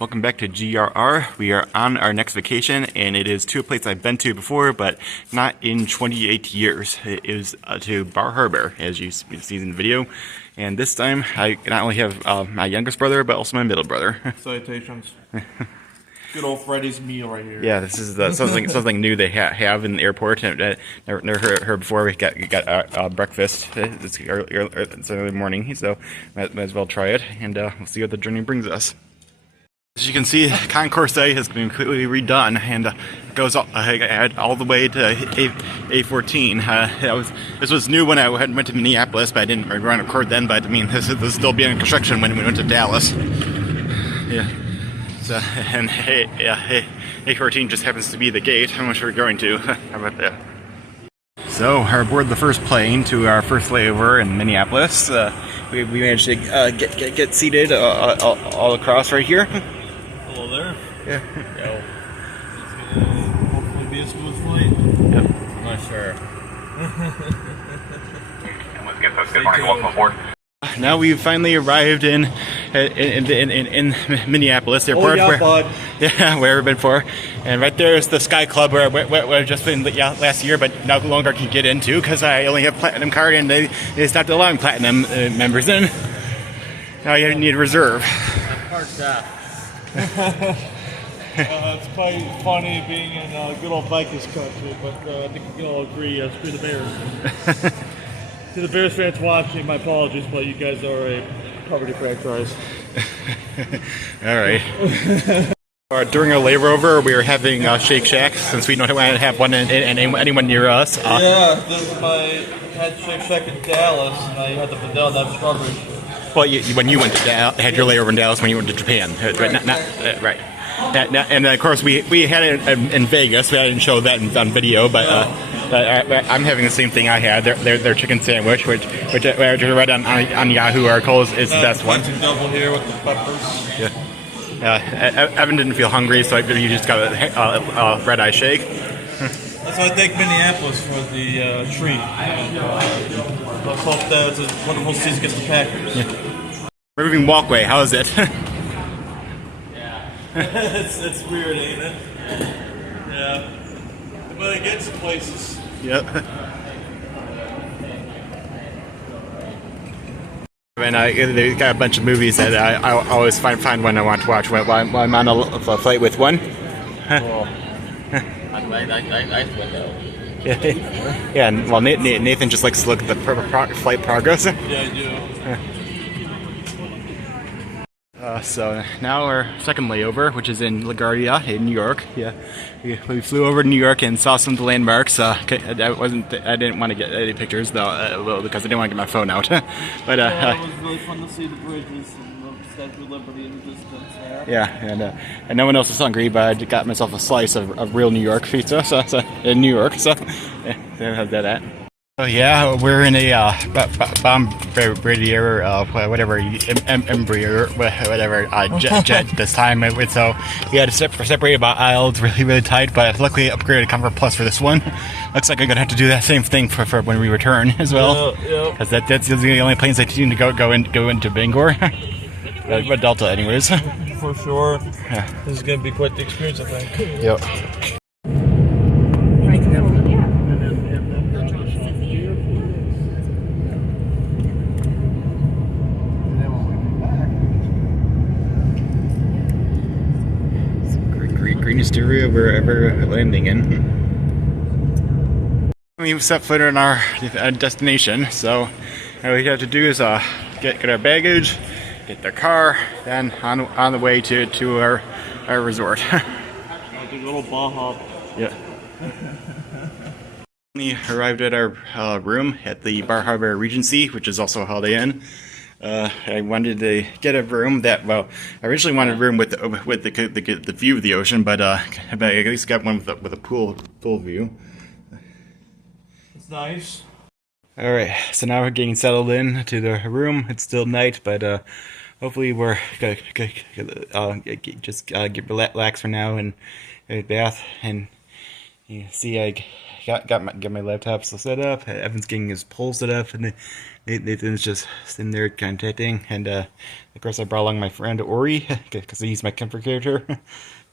Welcome back to GRR. We are on our next vacation, and it is to a place I've been to before, but not in 28 years. It is to Bar Harbor, as you see in the video. And this time, I not only have my youngest brother, but also my middle brother. Salutations. Good old Freddy's meal right here. Yeah, this is something new they have in the airport. Never heard before. We got breakfast. It's early morning, so might as well try it, and we'll see what the journey brings us. As you can see, Concourse A has been completely redone, and goes all the way to A14. This was new when I went to Minneapolis, but I didn't run a record then. But I mean, this is still being in construction when we went to Dallas. Yeah. So and A14 just happens to be the gate on which we're going to. How about that? So, we're aboard the first plane to our first layover in Minneapolis. We managed to get seated all across right here. Hello there. Yeah. Yo. It's gonna hopefully be a smooth flight. Yep. I'm not sure. Let's get folks. Good morning. Welcome aboard. Now we've finally arrived in Minneapolis airport. Oh yeah, bud. Yeah, where we've been for. And right there is the Sky Club where I've just been last year, but no longer can get into because I only have platinum card, and they stopped allowing platinum members in. Now you need a reserve. Parked up. It's quite funny being in good old Vikings country, but I think we can all agree, screw the Bears. To the Bears fans watching, my apologies, but you guys are a poverty franchise. All right. During our layover, we were having Shake Shack since we don't have one in anyone near us. Yeah, this is my had Shake Shack in Dallas, and I had the vanilla and strawberry. Well, when you went to had your layover in Dallas when you went to Japan, right? Right. And of course, we had it in Vegas. I didn't show that on video, but I'm having the same thing I had. Their chicken sandwich, which I read on Yahoo articles is the best one. Double here with the peppers. Yeah. Evan didn't feel hungry, so you just got a red eye shake. That's why I thank Minneapolis for the treat. Let's hope that it's a wonderful season against the Packers. Yeah. Moving walkway, how is it? Yeah. it's weird, ain't it? Yeah. But it gets places. Yep. And they got a bunch of movies that I always find when I want to watch while I'm on a flight with one. Cool. Nice window. Yeah. And well, Nathan just likes to look at the flight progress. Yeah, I do. So now our second layover, which is in LaGuardia in New York. Yeah, we flew over to New York and saw some of the landmarks. I didn't want to get any pictures though, because I didn't want to get my phone out. But it was really fun to see the bridges and the Statue of Liberty in the distance there. Yeah, and no one else was hungry, but I just got myself a slice of real New York pizza. So in New York, so yeah, have that. Oh yeah, we're in a Bombardier, whatever, Embraer, whatever, jet this time. So we had to separate by aisles really tight, but luckily upgraded Comfort Plus for this one. Looks like I'm gonna have to do that same thing for when we return as well, because that's the only planes that seem to go into Bangor, but Delta anyways. For sure. Yeah. This is gonna be quite the experience, I think. Yep. Greenest area we're ever landing in. We've set foot in our destination, so all we have to do is get our baggage, get their car, then on the way to our resort. Like a little ball hop. Yeah. We arrived at our room at the Bar Harbor Regency, which is also a Holiday Inn. I wanted to get a room that, well, I originally wanted a room with the view of the ocean, but I at least got one with a pool view. It's nice. All right, so now we're getting settled in to the room. It's still night, but hopefully we're gonna just get relaxed for now and get a bath, and you see I got my laptop still set up. Evan's getting his poll set up, and Nathan's just sitting there kind of typing. And of course, I brought along my friend Ori because he's my comfort character,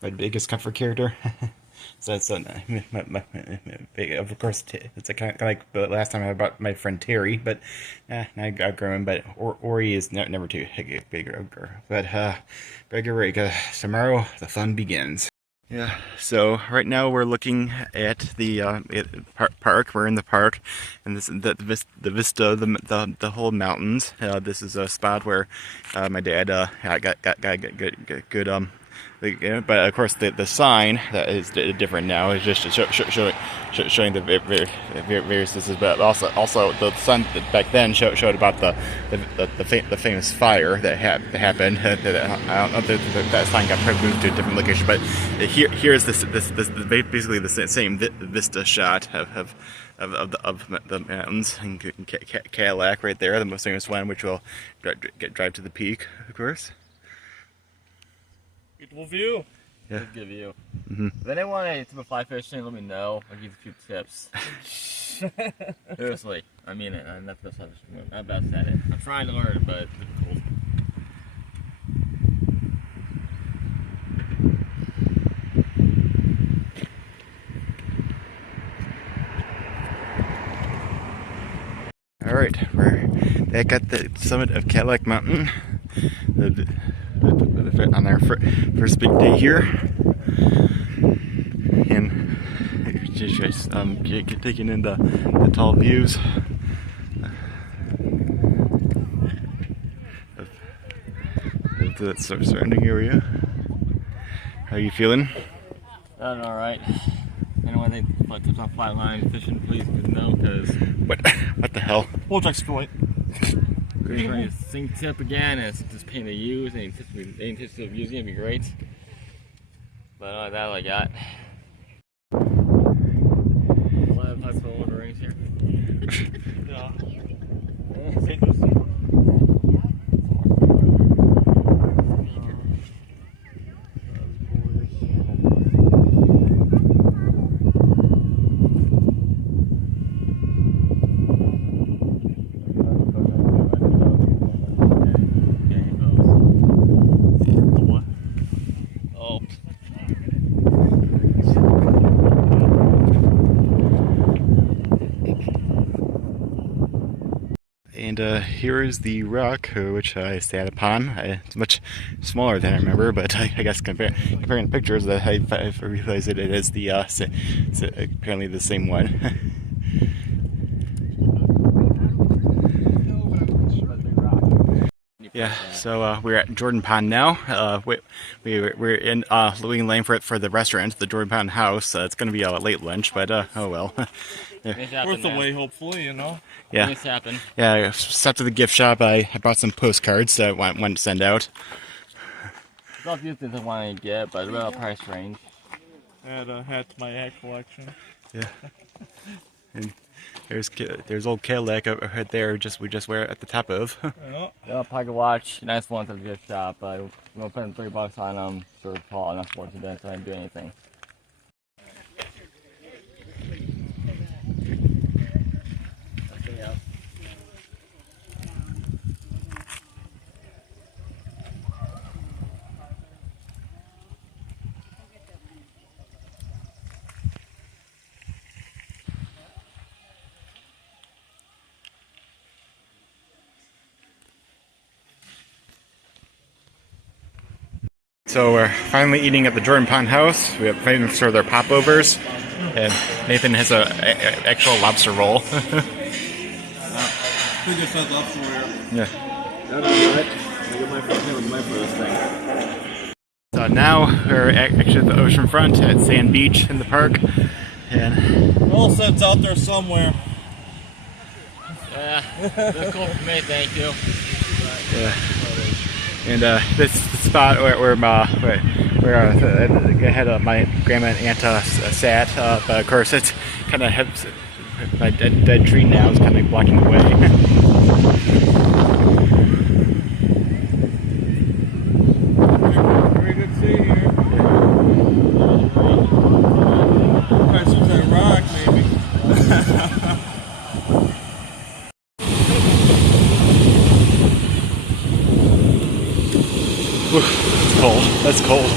my biggest comfort character. So of course, it's kind of like the last time I brought my friend Terry, but I got growing. But Ori is never too big. But tomorrow the fun begins. Yeah, so right now we're looking at the park. We're in the park, and this the vista, the whole mountains. This is a spot where my dad got good but of course the sign that is different now is just showing the various distances, but also the sign back then showed about the famous fire that happened. I don't know if that sign got moved to a different location, but here's this basically the same vista shot of the mountains, and Cadillac right there, the most famous one, which will drive to the peak, of course. Beautiful view. Yeah. Good view. If anyone wants to fly fishing, let me know. I'll give you a few tips. Seriously, I mean it. I'm not the best at it. I'm trying to learn, but it's difficult. All right, we're back at the summit of Cadillac Mountain on our first big day here, and just taking in the tall views of the surrounding area. How are you feeling? That's all right. Anyone think it's on flat line fishing, please no, because what the hell? We'll exploit. we're trying to sink tip again, and it's just pain to use. Any tips of using it would be great. But that's all I got. A lot of possible orderings here. Yeah. And here is the rock which I sat upon. It's much smaller than I remember, but I guess comparing pictures, I realized that it is the apparently the same one. Yeah, so we're at Jordan Pond now. We're in Louis Lane for the restaurant, the Jordan Pond House. It's going to be a late lunch, but oh well. Yeah. Worth the wait, hopefully, you know. Yeah. Things happen. Yeah, I stopped at the gift shop. I bought some postcards that I wanted to send out. There's a few things I want to get, but about price range. Add a hat to my hat collection. Yeah. And there's old Cadillac right there. We just wear at the top of. Yeah. Pocket watch, nice ones at the gift shop. I'm gonna spend $3 on them. Sure, tall enough for today, so I didn't do anything. So we're finally eating at the Jordan Pond House. We have famous for their popovers, and Nathan has a actual lobster roll. Biggest lobster roll. Yeah. My first thing. So now we're actually at the ocean front at Sand Beach in the park, and All set's out there somewhere. Yeah, that's cool for me, thank you. yeah. And this is the spot where I had my grandma and aunt sat, but of course it's kind of my dead tree now is kind of blocking the way. Very good to see here. Probably some kind of rock, maybe. That's cold.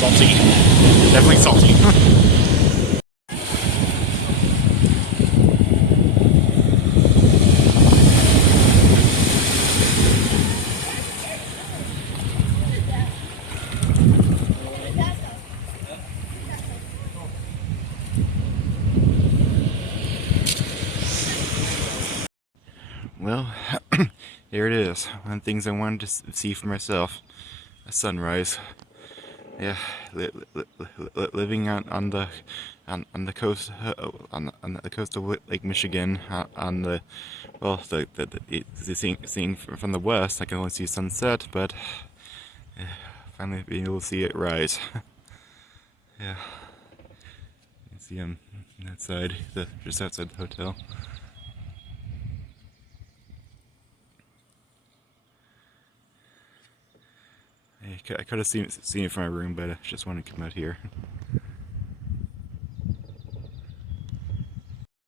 Salty. Definitely salty. Well, there it is. One of the things I wanted to see for myself. A sunrise. Yeah, living on the coast on the coast of Lake Michigan, on the seeing from the west, I can only see sunset, but finally being able to see it rise. Yeah, you can see on that side, just outside the hotel. I could have seen it from my room, but I just wanted to come out here.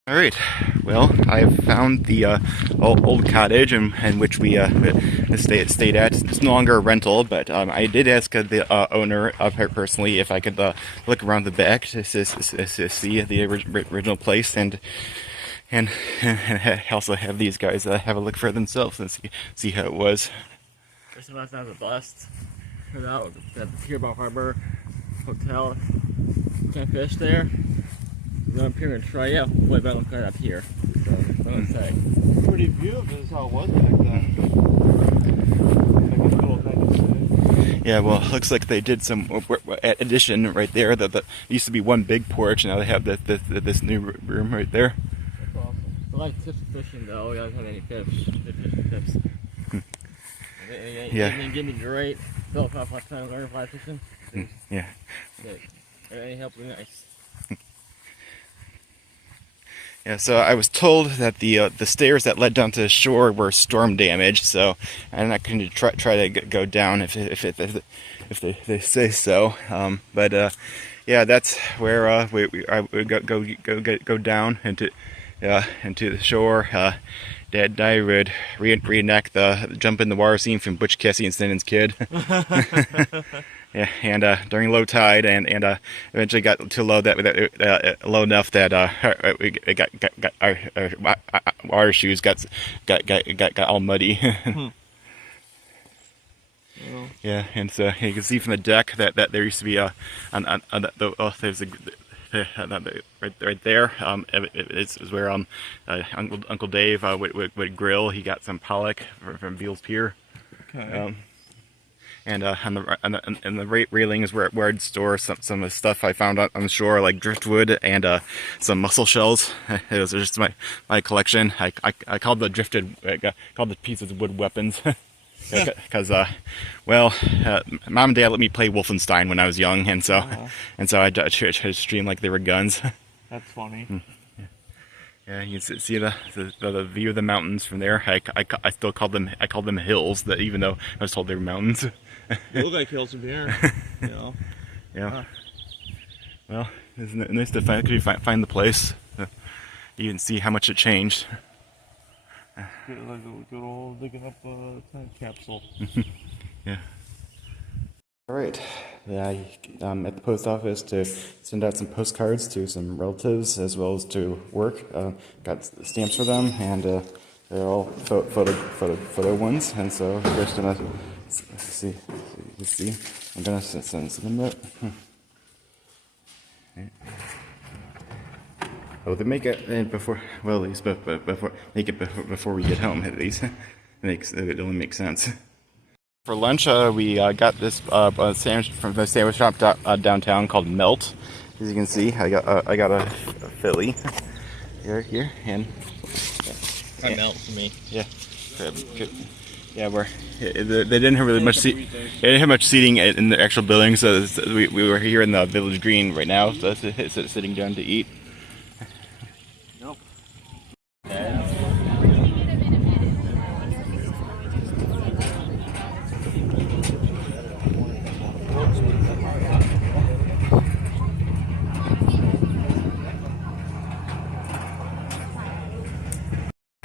Alright, well, I have found the old cottage in which we stayed at. It's no longer a rental, but I did ask the owner personally if I could look around the back to see the original place, and also have these guys have a look for themselves and see how it was. First of all, that's a bust. Out at the Piermont Harbor Hotel. Can't fish there. Go up here and try out. Way better than up here. So, what would say? Pretty view of it is how it was back then. Yeah, well, it looks like they did some addition right there. That used to be one big porch, and now they have this new room right there. That's awesome. I like tips fishing though. We don't have any fish. Good fishing tips. Yeah. They didn't give me great. Built off my time learning fly fishing. Yeah. Any help would be nice. Yeah, so I was told that the stairs that led down to the shore were storm damaged, so I'm not going to try to go down if they say so. But yeah, that's where I would go down into the shore. Dad and I would reenact the jump in the water scene from Butch Cassidy and Sundance Kid. Yeah, and during low tide, and eventually got too low low enough that our water shoes got all muddy. Yeah, and so you can see from the deck that there used to be there's a. Right there, it's where Uncle Dave would grill. He got some pollock from Beale's Pier, Okay. and on the railings where I'd store some of the stuff I found on the shore, like driftwood and some mussel shells. Those are just my collection. I called the called the pieces of wood weapons. Because well, Mom and Dad let me play Wolfenstein when I was young, and so I tried to stream like they were guns. That's funny. Yeah, you can see the view of the mountains from there. I still called them hills, that even though I was told they were mountains. They look like hills from here. You know. Yeah. Well, isn't it nice to find the place? You can see how much it changed. Like a good old digging up a time capsule. Yeah. All right. Yeah, at the post office to send out some postcards to some relatives as well as to work. Got stamps for them, and they're all photo ones. And so I'm just gonna see. I'm gonna send them out. Oh, they make it before. Well, at least before we get home. At least it only makes sense. For lunch, we got this sandwich from the sandwich shop downtown called Melt. As you can see, I got a Philly here, and Melt for me. Yeah, yeah. They didn't have really much They didn't have much seating in the actual building, so we were here in the Village Green right now, so sitting down to eat. Nope.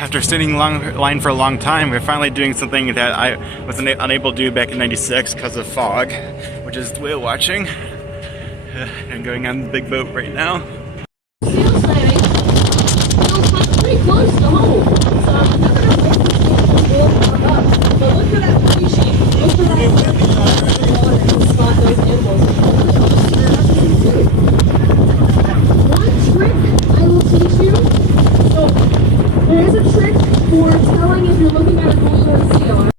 after standing in line for a long time, we're finally doing something that I was unable to do back in '96 because of fog, which is whale watching. I'm going on the big boat right now. Seal sighting, pretty close to home. So I'm never going to wait for the will come up. But look for that species. Look for that water and spot those animals. One trick I will teach you. So there is a trick for telling if you're looking at a bull or a seal.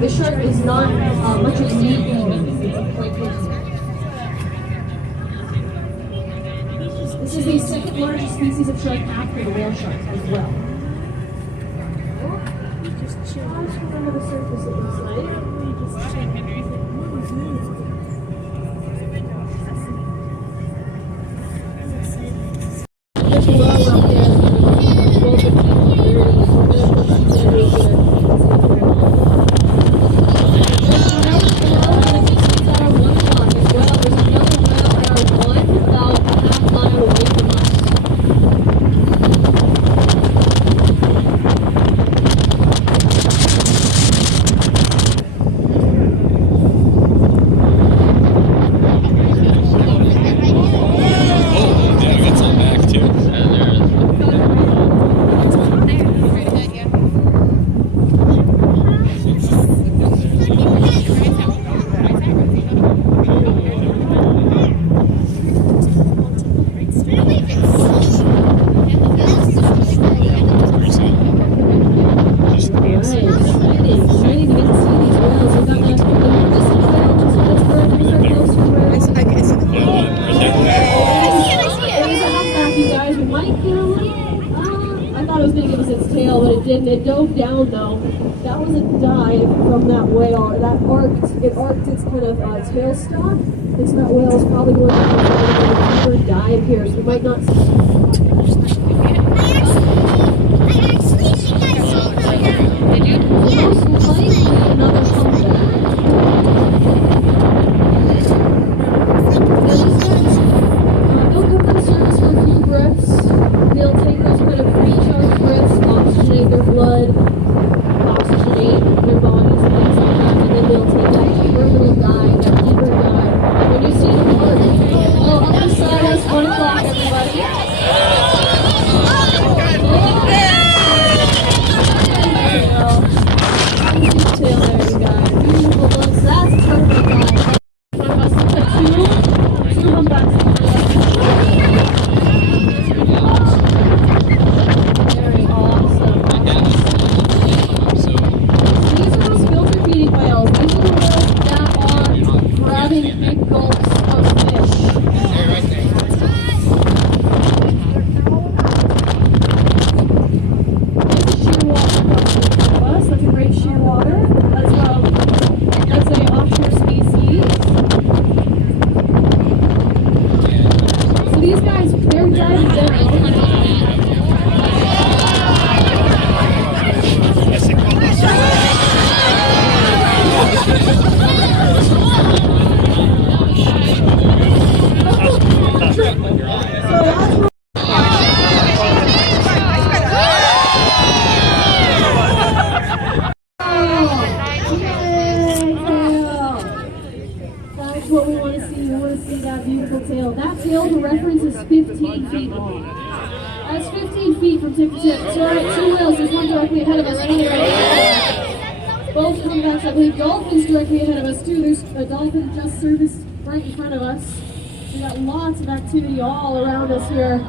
This shark is not much of a meat eater. This is the second largest species of shark after the whale shark as well. Just under the surface, it looks like. There's a well up there. Both of it dove down though. That was a dive from that whale. It arced its kind of tail stalk. This that whale is probably going to have a dive here, so we might not see. Did you? Most likely another comeback. They'll come to the surface for a few breaths. They'll take those kind of recharge breaths, oxygenate their blood, oxygenate their bodies, and things like that, and then they'll take that deeper little dive, that deeper dive. When you see them work, oh, up beside us, 1 o'clock, everybody. Tail, there you go. Beautiful looks. That's a perfect dive. One of us took two of them back to the very awesome. These are those filter feeding whales. These are the whales that are grabbing big gulps of fish. That's a great shearwater. That's an offshore species. So these guys, they're diving down. That's what we want to see. We want to see that beautiful tail. That tail, the reference is 15 feet long. That's 15 feet from tip to tip. So all right, two whales. There's one directly ahead of us. One right there. Both coming back. I believe dolphins directly ahead of us too. There's a dolphin just surfaced right in front of us. We got lots of activity all around us here.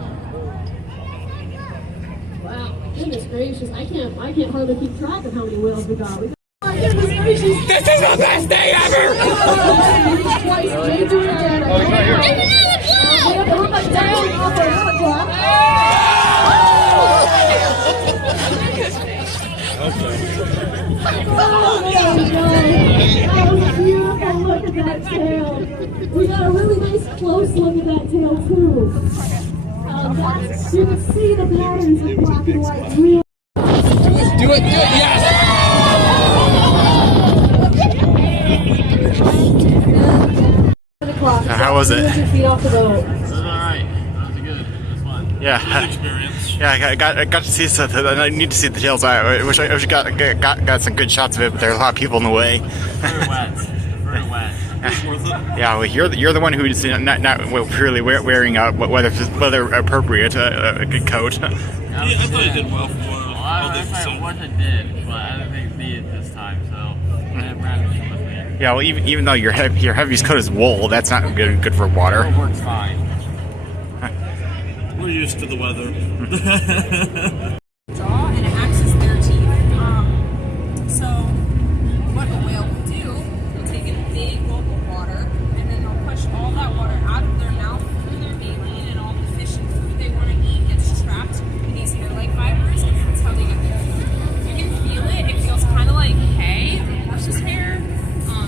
Wow, goodness gracious! I can't hardly keep track of how many whales we got. Oh, goodness gracious! This is the best day ever! Twice, maybe do it again. Oh, he's not here. We have to look like down off our clock. that tail. We got a really nice close look at that tail too. You can see the patterns in black and white. Real. Do it, yes! How was it? 200 feet off the boat. It was alright. That was good. It was fun. Yeah, Experience. yeah. I got to see something. I need to see the tails. I wish I got some good shots of it, but there are a lot of people in the way. Very wet. Very wet. It's worth it. Yeah, well, you're the one who's not purely wearing a weather appropriate coat. Yeah, I thought you did well for Well, I wish I did, but I don't think needed this time, so I have Brandon with me. Yeah, well, even though your heaviest coat is wool, that's not good for water. It works fine. We're used to the weather. Jaw and it accesses their teeth. So what a whale will do, they'll take in a big gulp of water and then they'll push all that water out of their mouth through their baleen, and all the fish and food they want to eat gets trapped in these hair-like fibers, and that's how they get their food. You can feel it. It feels kind of like hay or horse's hair.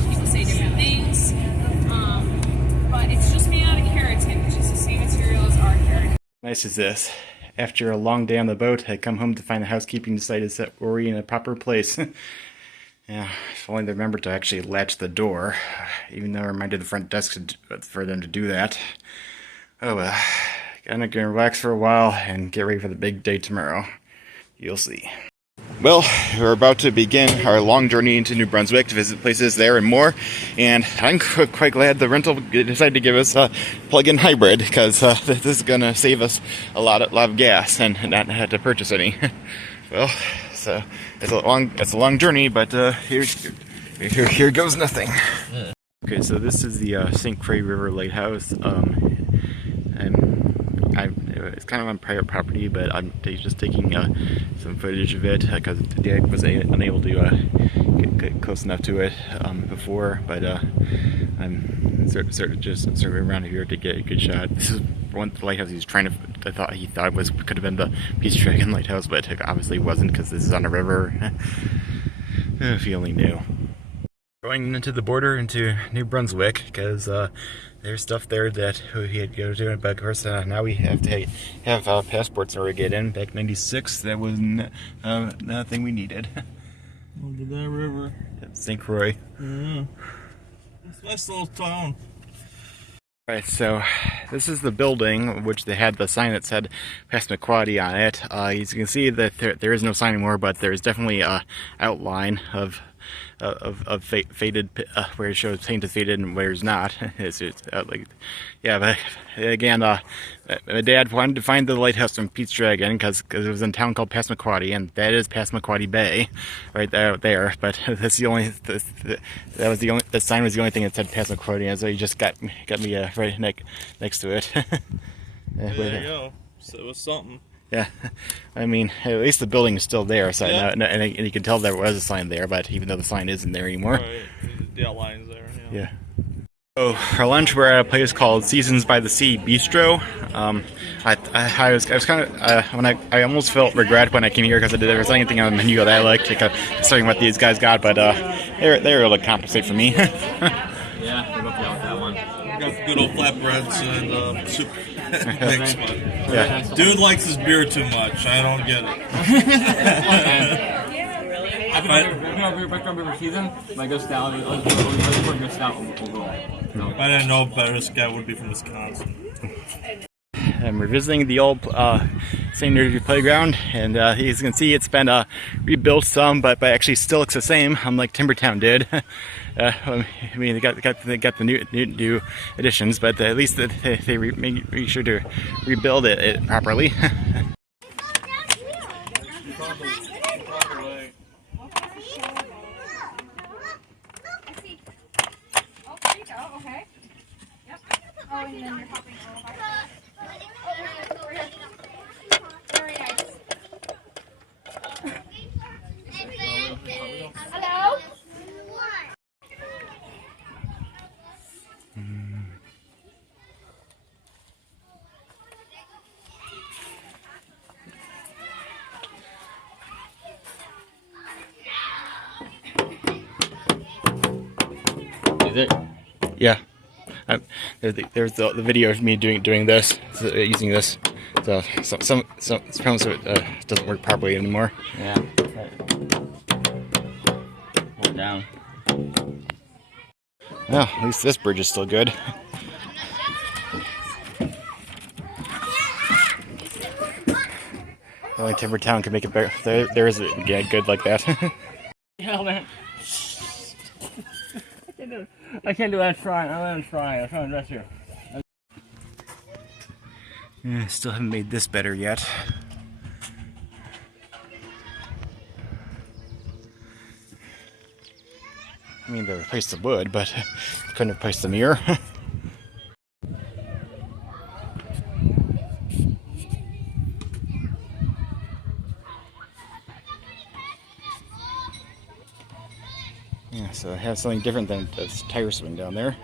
People say different things. But it's just made out of keratin, which is the same material as our keratin. Nice is this. After a long day on the boat, I come home to find the housekeeping decided to set Rory in a proper place. Yeah, if only they remembered to actually latch the door, even though I reminded the front desk for them to do that. Oh well, gonna relax for a while and get ready for the big day tomorrow. You'll see. Well, we're about to begin our long journey into New Brunswick to visit places there and more, and I'm quite glad the rental decided to give us a plug-in hybrid, because this is going to save us a lot of gas and not have to purchase any. Well, so it's a long journey, but here goes nothing. Okay, so this is the St. Croix River Lighthouse. It's kind of on private property, but I'm just taking some footage of it because Dad was unable to get close enough to it before. But I'm sort of around here to get a good shot. This is one lighthouse he thought could have been the Beech Dragon Lighthouse, but it obviously wasn't because this is on a river. If you only knew. Going into the border into New Brunswick because there's stuff there that we had to go to, but of course now we have to have passports in order to get in. Back in '96, that was nothing we needed. Look at that river. St. Croix. Yeah. It's a nice little town. Right, so this is the building which they had the sign that said Passamaquoddy on it. As you can see that there is no sign anymore, but there's definitely a outline of faded, where it shows painted faded and where it's not. It's like, yeah, but again, my dad wanted to find the lighthouse from Beech Dragon because it was in a town called Passamaquoddy, and that is Passamaquoddy Bay, right there. But that's the only the sign was the only thing that said Passamaquoddy, and so he just got me right next to it. There you go. So it was something. Yeah, I mean, at least the building is still there, so yeah. and you can tell there was a sign there, but even though the sign isn't there anymore. Right. The outline's there, yeah. So for lunch, we're at a place called Seasons by the Sea Bistro. I was kind of when I almost felt regret when I came here because there was anything on the menu that I liked, considering what these guys got, but they were able to compensate for me. Yeah, we'll look out with that one. Got good old flatbreads and soup. Thanks, man. Yeah. Dude likes his beer too much. I don't get it. I've been back on River Season, but I go stout. I go stout overall. So. I didn't know better. This guy would be from Wisconsin. And we're visiting the old St. Nerdy playground, and as you can see, it's been rebuilt some, but actually still looks the same, unlike Timbertown did. I mean, they got the new additions, but at least they make sure to rebuild it properly. Hello? Is it? Yeah. There's the video of me doing this, using this. So sometimes it doesn't work properly anymore. Yeah. Pull it down. Well, at least this bridge is still good. Only Timber Town can make it better. There is good like that. Yeah, man. I can't do that. I'm trying. I'm trying to rest here. Yeah, still haven't made this better yet. I mean, they replaced the wood, but couldn't replace the mirror. Yeah, so I have something different than this tire swing down there.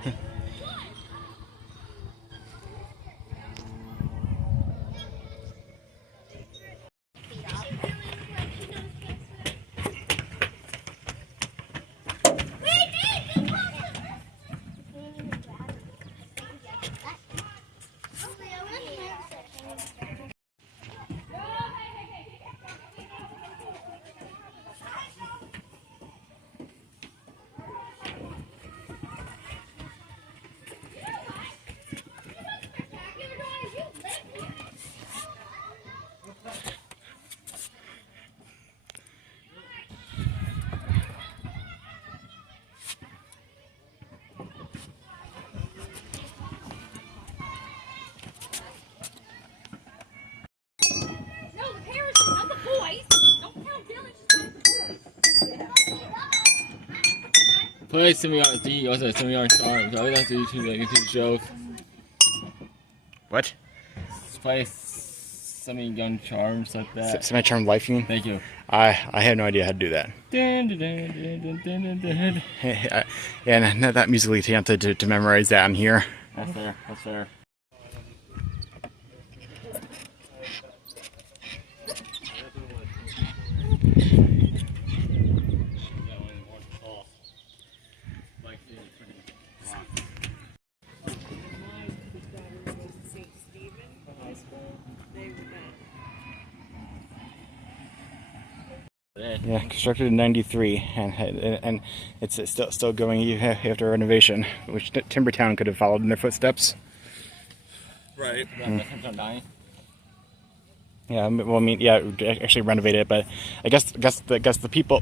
Play some of your charms. I would like to YouTube shows. What? Play some of your young charms like that. Semi-charmed life, you mean? Thank you. I have no idea how to do that. Yeah, not that musically talented to memorize that on here. That's fair. That's fair. Yeah, constructed in '93, and it's still going after renovation, which Timber Town could have followed in their footsteps. Right. Yeah, well, I mean, yeah, actually renovated it, but I guess the people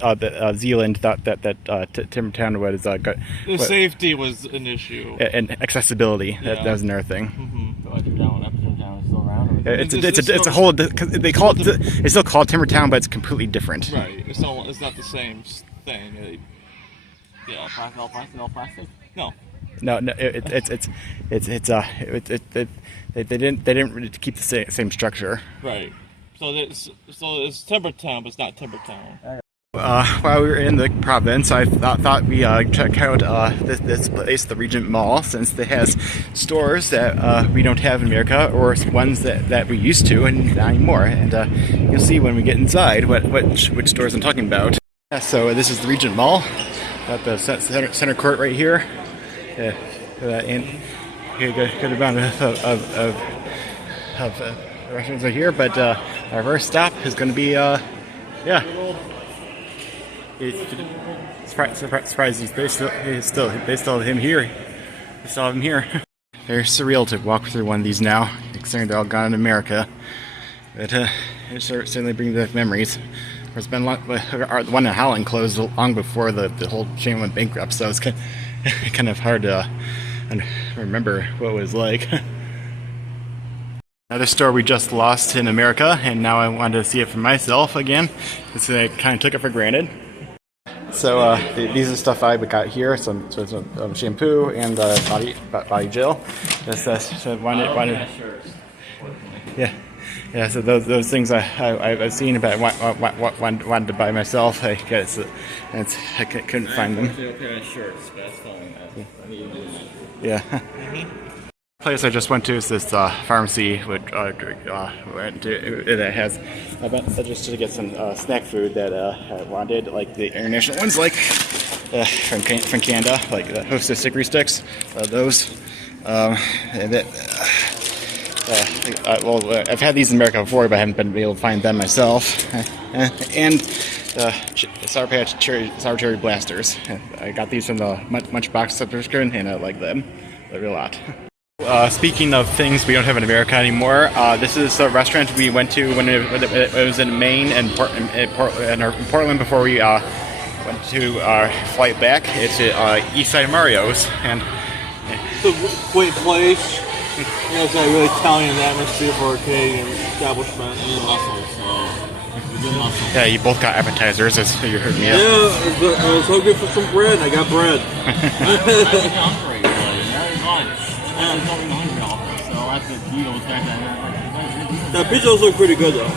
of Zealand thought that Timber Town was The safety was an issue. and accessibility. Yeah. That was another thing. Mm-hmm. It's a whole. They call it. They still call it Timber Town, but it's completely different. Right. It's not the same thing. Yeah. Plastic? No. No, they didn't really keep the same structure. Right. So it's Timber Town, but it's not Timber Town. While we were in the province, I thought we check out this place, the Regent Mall, since it has stores that we don't have in America, or ones that we used to and not anymore. And you'll see when we get inside which stores I'm talking about. Yeah, so this is the Regent Mall. Got the center court right here. And good amount of restaurants are here, but our first stop is going to be surprised they still have him here. They still have him here. Very surreal to walk through one of these now, considering they're all gone in America. But it certainly brings back memories. There's been the one in Holland closed long before the whole chain went bankrupt, so it's kind of hard to remember what it was like. Another store we just lost in America, and now I wanted to see it for myself again. So I kind of took it for granted. So these are stuff I got here, some shampoo and body gel. So wanted. Yeah. So those things I've seen, but wanted to buy myself. I guess, and I couldn't find them. Yeah. Place I just went to is this pharmacy that has just to get some snack food that I wanted, like the international ones, like from Canada, like the Hostess hickory sticks. Those. And I've had these in America before, but I haven't been able to find them myself. And Sour Patch Sour Cherry Blasters. I got these from the Munchbox subscription, and I like them a lot. Speaking of things we don't have in America anymore, this is a restaurant we went to when it was in Maine and Portland before we went to our flight back. It's East Side of Mario's, and It's a great place. It's got a really Italian atmosphere for a Canadian establishment. yeah, you both got appetizers, as you heard me. Yeah, I was hungry for some bread. I got bread. That pizzas look pretty good though.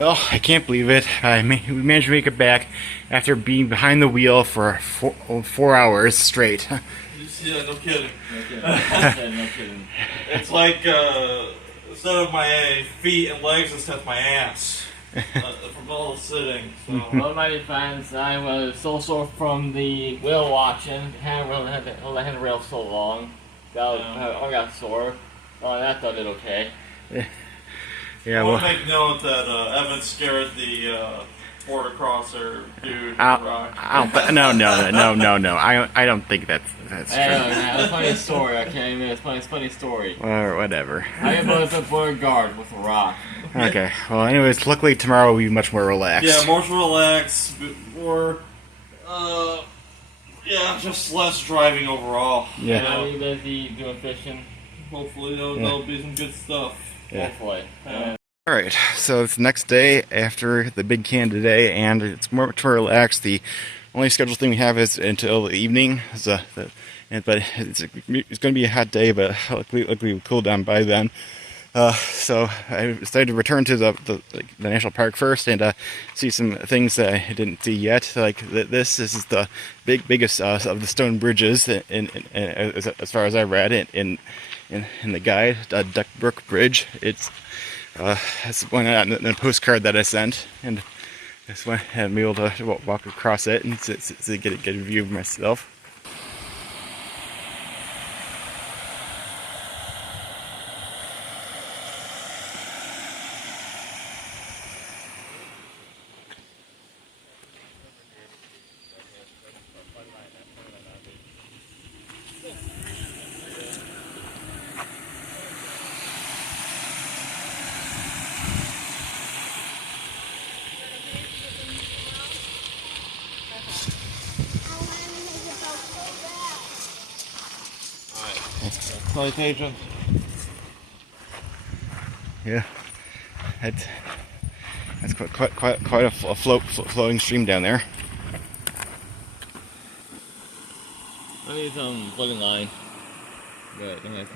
Well, I can't believe it. We managed to make it back after being behind the wheel for 4 hours straight. Yeah, no kidding. No kidding. It's like instead of my feet and legs, it's just my ass from all the sitting. So. Well, my defense, I was so sore from the whale watching. Handrail had the handrail so long. I got sore. Oh, that thought it okay. Yeah, I well, want to make note that Evan scared the border crosser dude. no. I don't think that's true. It's a funny story, okay? It's a funny story. Or whatever. I was a bird guard with a rock. Okay. Well, anyways, luckily tomorrow will be much more relaxed. Yeah, more relaxed, more. Yeah, just less driving overall. Yeah. I'll be busy doing fishing. Hopefully, there'll be some good stuff. Yeah. Hopefully. Alright, so it's the next day after the big can today, and it's much more relaxed. The only scheduled thing we have is until the evening. But it's going to be a hot day, but luckily we'll cool down by then. So I decided to return to the national park first and see some things that I didn't see yet. Like this is the biggest of the stone bridges, as far as I read in the guide, Duckbrook Bridge. It's one in a postcard that I sent, and this one I'm able to walk across it and to get a view of myself. Salutations. Yeah, that's quite a flowing stream down there. I need some floating line, but I'm gonna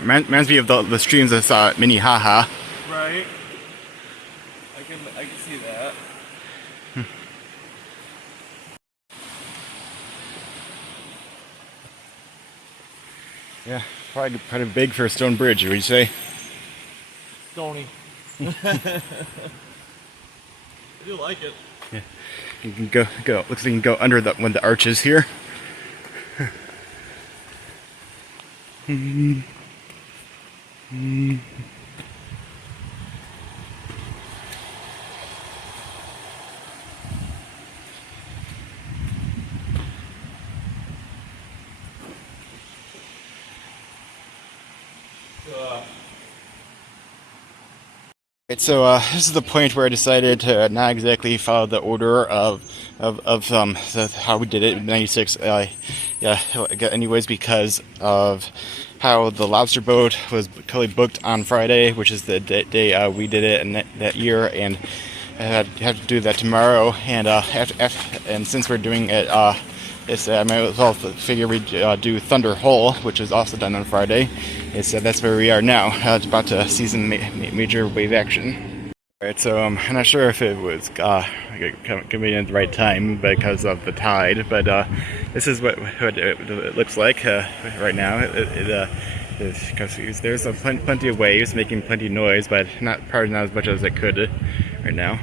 Reminds me of the streams of Minnehaha. Right. I can see that. Yeah, probably big for a stone bridge, would you say? Stony. I do like it. Yeah, you can go. Looks like you can go under one of the arches here. Right, so this is the point where I decided to not exactly follow the order of how we did it in '96. Anyways, because of how the Lobster Boat was totally booked on Friday, which is the day we did it and that year, and I have to do that tomorrow. And and since we're doing it, I might as well figure we do Thunder Hole, which is also done on Friday. That's where we are now. It's about to see some major wave action. Alright, so I'm not sure if it was coming in at the right time because of the tide, but this is what it looks like right now. because there's plenty of waves making plenty of noise, but probably not as much as it could right now.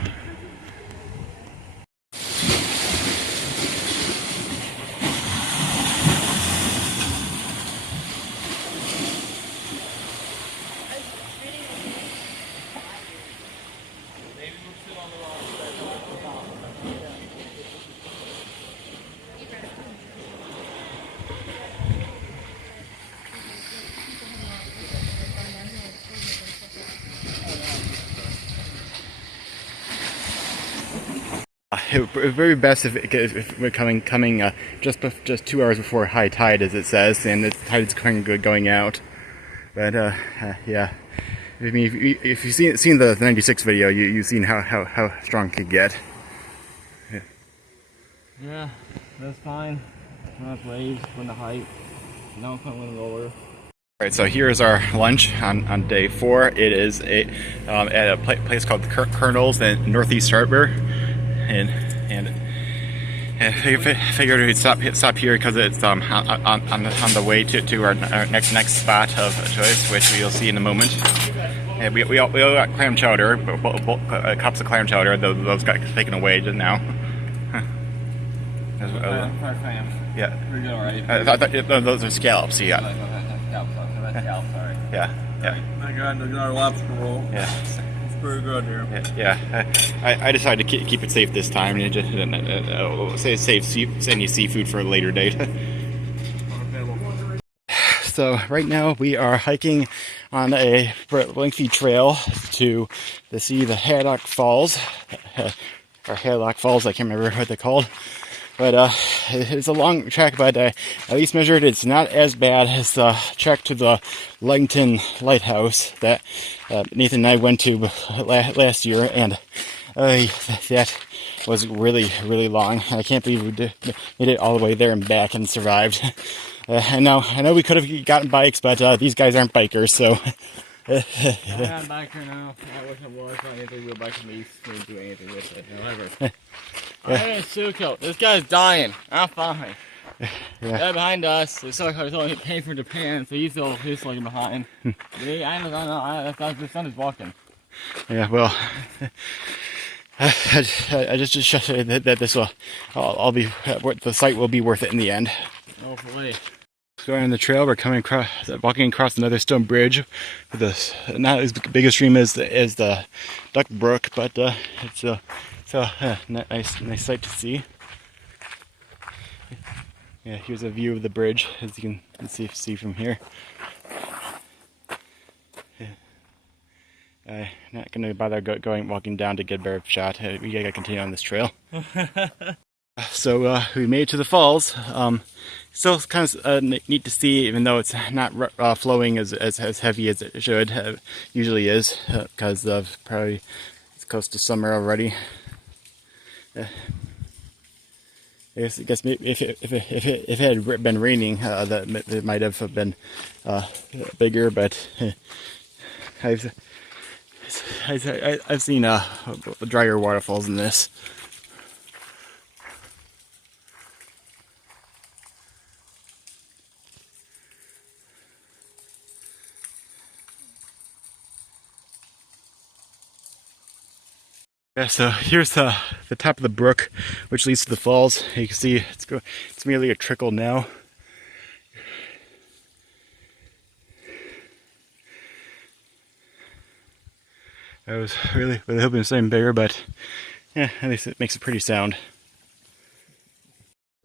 It would be best if we're coming just 2 hours before high tide, as it says, and the tide's going out. But yeah, I mean, if you've seen the 96 video, you've seen how strong it could get. Yeah, that's fine. Enough waves from the height. No point going lower. Alright, so here's our lunch on day 4. It is at a place called Colonel's in Northeast Harbor. And I figured we'd stop here because it's on the way to our next spot of choice, which we'll see in a moment. And we all got clam chowder, cups of clam chowder. Those got taken away just now. Yeah. Pretty good, alright. I thought those are scallops. Yeah. Yeah. I got another lobster roll. Yeah. Pretty good here. Yeah. I decided to keep it safe this time, and just save any seafood for a later date. So right now we are hiking on a lengthy trail to see the Haddock Falls, or Haddock Falls. I can't remember what they're called. But it's a long trek, but at least measured, it's not as bad as the trek to the Langton Lighthouse that Nathan and I went to last year, and that was really, really long. I can't believe we made it all the way there and back and survived. I know we could have gotten bikes, but these guys aren't bikers, so... I'm not a biker now. I wish I was. I don't think we'll bike at least. Couldn't do anything with it. However, hey, Suko, this guy's dying. I'm fine. Guy behind us, it's only paying for Japan, so he's lagging behind. I don't know. The sun is walking. Yeah, well, I just say that this will all be the site will be worth it in the end. Hopefully. Going on the trail, we're walking across another stone bridge with this not as big a stream as the Duck Brook, but it's a nice sight to see. Yeah, here's a view of the bridge, as you can see from here. I'm not gonna bother walking down to get a better shot. We gotta continue on this trail. So we made it to the falls. Still kind of neat to see, even though it's not flowing as heavy as it should. Usually is, because of probably it's close to summer already. I guess maybe if it had been raining, that it might have been bigger. But I've seen drier waterfalls than this. Yeah, so here's the top of the brook, which leads to the falls. You can see it's merely a trickle now. I was really hoping it was something bigger, but yeah, at least it makes a pretty sound.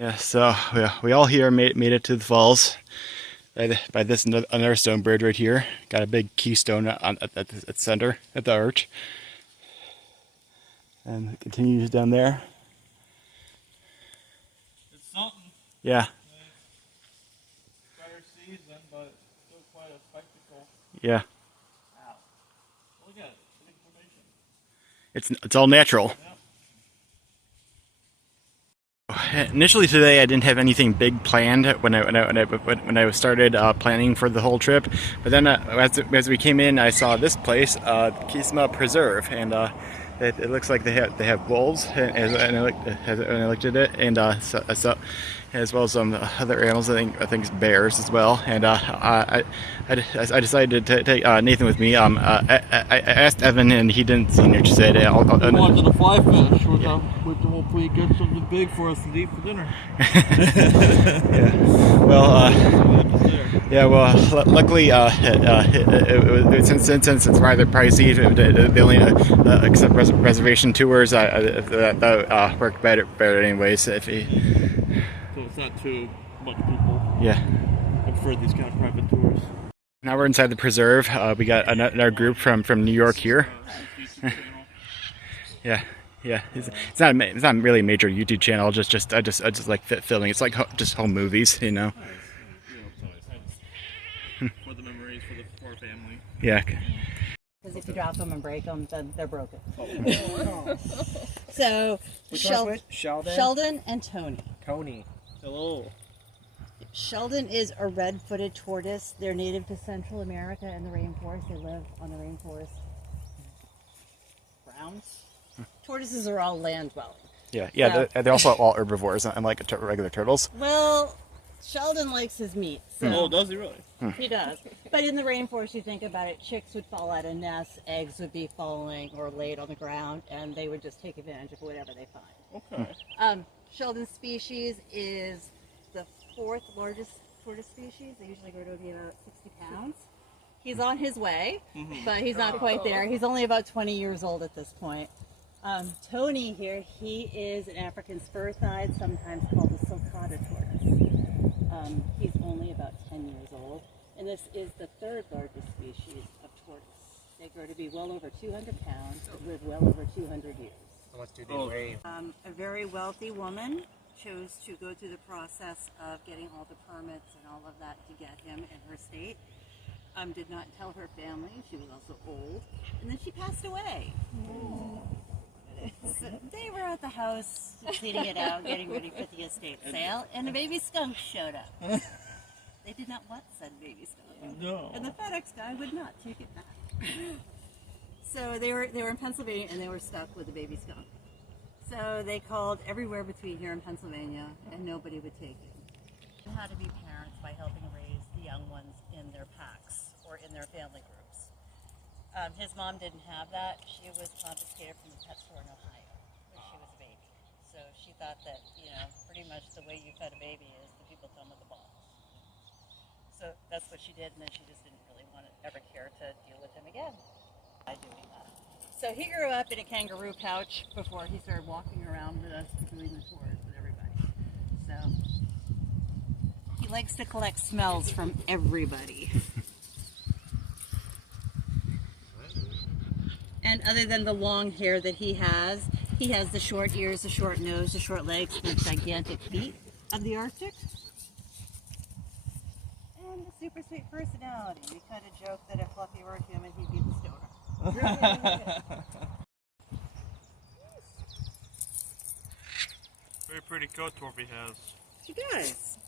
Yeah, so we all here made it to the falls by this another stone bridge right here. Got a big keystone at the center, at the arch. And it continues down there. It's something. Yeah. Better season, but still quite a spectacle. Yeah. Wow. Look at it. Big formation. It's all natural. Yep. Initially today, I didn't have anything big planned when I started planning for the whole trip. But then as we came in, I saw this place, Kisma Preserve, and it looks like they have wolves, and I looked at it, and so as well as some other animals. I think it's bears as well. And I decided to take Nathan with me. I asked Evan, and he didn't seem interested. We wanted to fly fish with hope we get something big for us to eat for dinner. Yeah. Well, luckily, since it's rather pricey, they only accept reservation tours. That worked better anyways. So it's not too much people. Yeah. I prefer these kind of private tours. Now we're inside the preserve. We got another group from New York here. Yeah. It's not really a major YouTube channel. I just like filming. It's like just home movies, you know. For the memories for our family. Yeah. Because if you drop them and break them, then they're broken. Oh. So, Sheldon and Tony. Coney. Hello. Sheldon is a red-footed tortoise. They're native to Central America and the rainforest. They live on the rainforest grounds. Tortoises are all land-dwelling. Yeah. They're also all herbivores, unlike regular turtles. Well, Sheldon likes his meat. So Oh, does he really? He does. But in the rainforest, you think about it, chicks would fall out of nests, eggs would be falling or laid on the ground, and they would just take advantage of whatever they find. Okay. Sheldon's species is the 4th largest tortoise species. They usually grow to be about 60 pounds. He's on his way, but he's not quite there. He's only about 20 years old at this point. Tony here, he is an African spur-thighed, sometimes called a sulcata tortoise. He's only about 10 years old, and this is the 3rd largest species of tortoise. They grow to be well over 200 pounds, and live well over 200 years. How much do they weigh? A very wealthy woman chose to go through the process of getting all the permits and all of that to get him in her state. Did not tell her family. She was also old, and then she passed away. So they were at the house, cleaning it out, getting ready for the estate sale, and a baby skunk showed up. They did not want said baby skunk. No. And the FedEx guy would not take it back. So they were in Pennsylvania, and they were stuck with a baby skunk. So they called everywhere between here and Pennsylvania, and nobody would take it. How to be parents by helping raise the young ones in their packs or in their family groups. His mom didn't have that. She was confiscated from the pet store in Ohio when she was a baby. So she thought that, pretty much the way you fed a baby is the people come with the balls. So that's what she did, and then she just didn't really want to ever care to deal with him again by doing that. So he grew up in a kangaroo pouch before he started walking around with us doing the tours with everybody. So he likes to collect smells from everybody. And other than the long hair that he has the short ears, the short nose, the short legs, the gigantic feet of the Arctic. And a super sweet personality. We kind of joke that if Fluffy were a human, he'd be the stoner. Very pretty coat Torpy has. She does.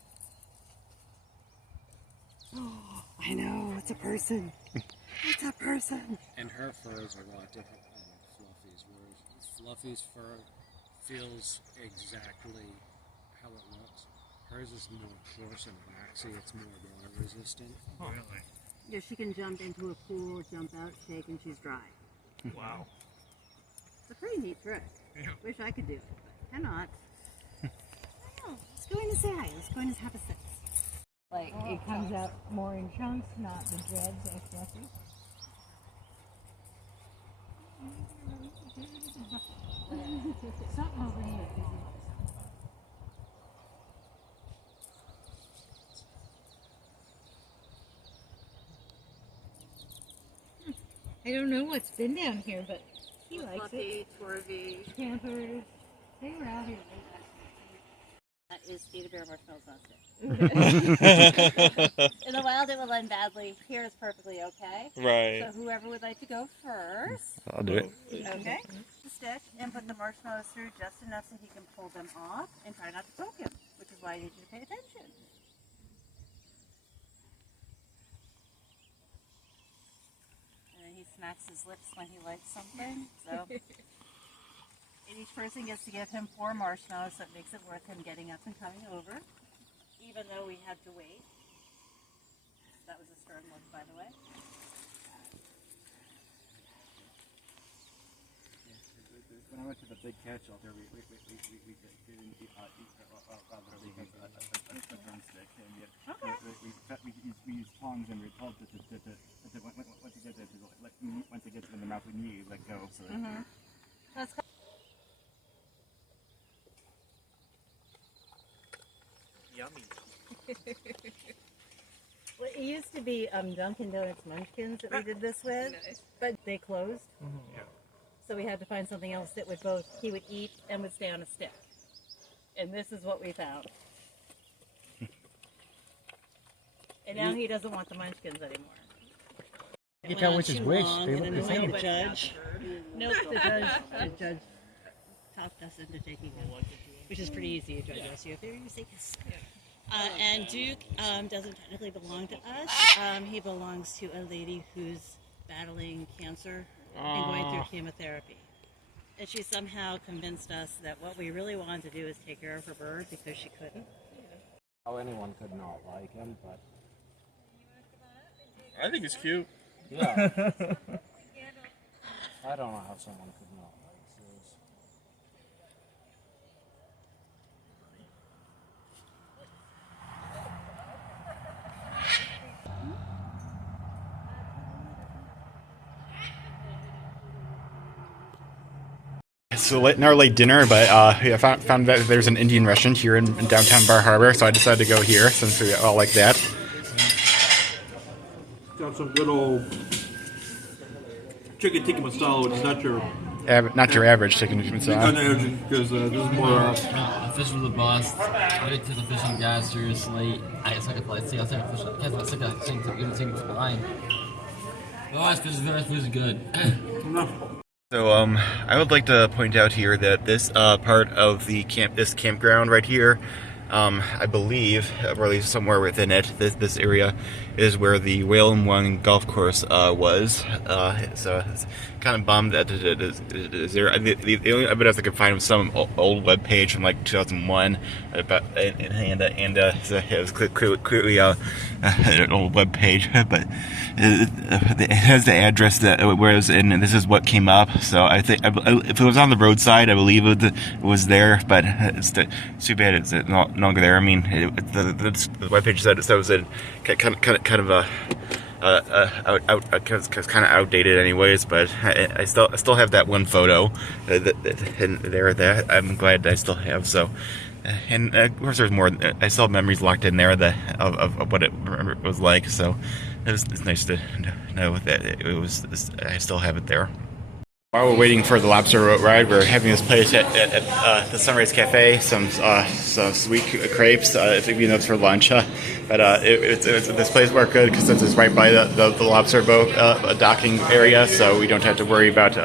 Oh, I know, it's a person. It's a person. And her furs are a lot different than Fluffy's, whereas Fluffy's fur feels exactly how it looks. Hers is more coarse and waxy, it's more water resistant. Oh, really? Yeah, she can jump into a pool, jump out, shake, and she's dry. Wow. It's a pretty neat trick. Yeah. Wish I could do it, but cannot. I know. Let's go in and say hi. Let's go in and have a sit. Like, it comes out more in chunks, not the dreads as fluffy. Something over here. I don't know what's been down here, but he likes Fluffy, it. Torvy. Campers, they were out here. That is Theta Bear Marshmallows on stick. In the wild, it will end badly. Here is perfectly okay. Right. So whoever would like to go first. I'll do it. Okay. The stick and put the marshmallows through just enough so he can pull them off and try not to poke him, which is why I need you to pay attention. And then he smacks his lips when he likes something. So And each person gets to give him 4 marshmallows, so it makes it worth him getting up and coming over, even though we had to wait. That was a stern look, by the way. When I went to the big cat shelter, we didn't eat a drumstick, and yet we used tongs and we told once it gets in the mouth, we knew let go. So That's Yummy. Well, it used to be Dunkin' Donuts Munchkins that we did this with, but they closed. Yeah. So we had to find something else that would both, he would eat and would stay on a stick. And this is what we found. And now he doesn't want the Munchkins anymore. You can tell which is which. They look the same. Nope, the judge talked us into taking him, which is pretty easy to judge us. You say yes. And Duke doesn't technically belong to us. He belongs to a lady who's battling cancer and going through chemotherapy. And she somehow convinced us that what we really wanted to do is take care of her bird because she couldn't. Oh, anyone could not like him, but I think it's cute. yeah. I don't know how someone could not like Zeus. So in our late dinner, but I found that there's an Indian restaurant here in downtown Bar Harbor, so I decided to go here since we all like that. Got some good old chicken tikka masala, which is not your Average chicken masala. because this is more. Fish with the bus. I did to the fishing guys seriously. I suck at play. See, I suck at fish. I suck at thing to the line. Oh, this is good. So I would like to point out here that this part of the campground right here, I believe, or at least somewhere within it, this area is where the Whale and One golf course was. So it's kind of bummed that it is there. The only evidence I could find was some old web page from like 2001, about so it was clearly an old web page, but it has the address that whereas and this is what came up. So I think if it was on the roadside, I believe it was there, but it's too bad it's no longer there. I mean, the webpage said it was kind of outdated, anyways. But I still have that one photo that I'm glad I still have. So. And of course, there's more. I still have memories locked in there of what it was like. So it's nice to know that it was. I still have it there. While we're waiting for the Lobster Boat ride, we're having this place at the Sunrise Cafe. Some sweet crepes, even though it's for lunch. But this place worked good because it's right by the Lobster Boat docking area, so we don't have to worry about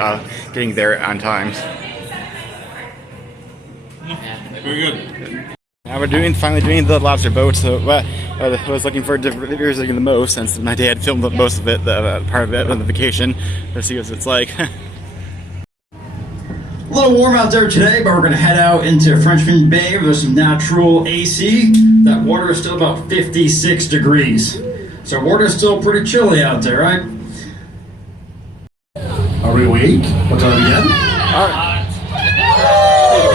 getting there on time. Very good. Now we're finally doing the Lobster Boat. So I was looking forward to videos the most since my dad filmed most of it, part of it on the vacation, to see what it's like. A little warm out there today, but we're going to head out into Frenchman Bay where there's some natural AC. That water is still about 56 degrees. So water is still pretty chilly out there, right? Are we awake? What time again?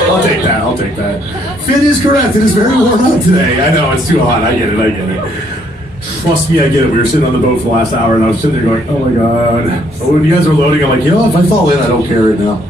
I'll take that. Finn is correct. It is very warm out today. I know, it's too hot. I get it. Trust me, I get it. We were sitting on the boat for the last hour, and I was sitting there going, oh my god. But when you guys are loading, I'm like, if I fall in, I don't care right now.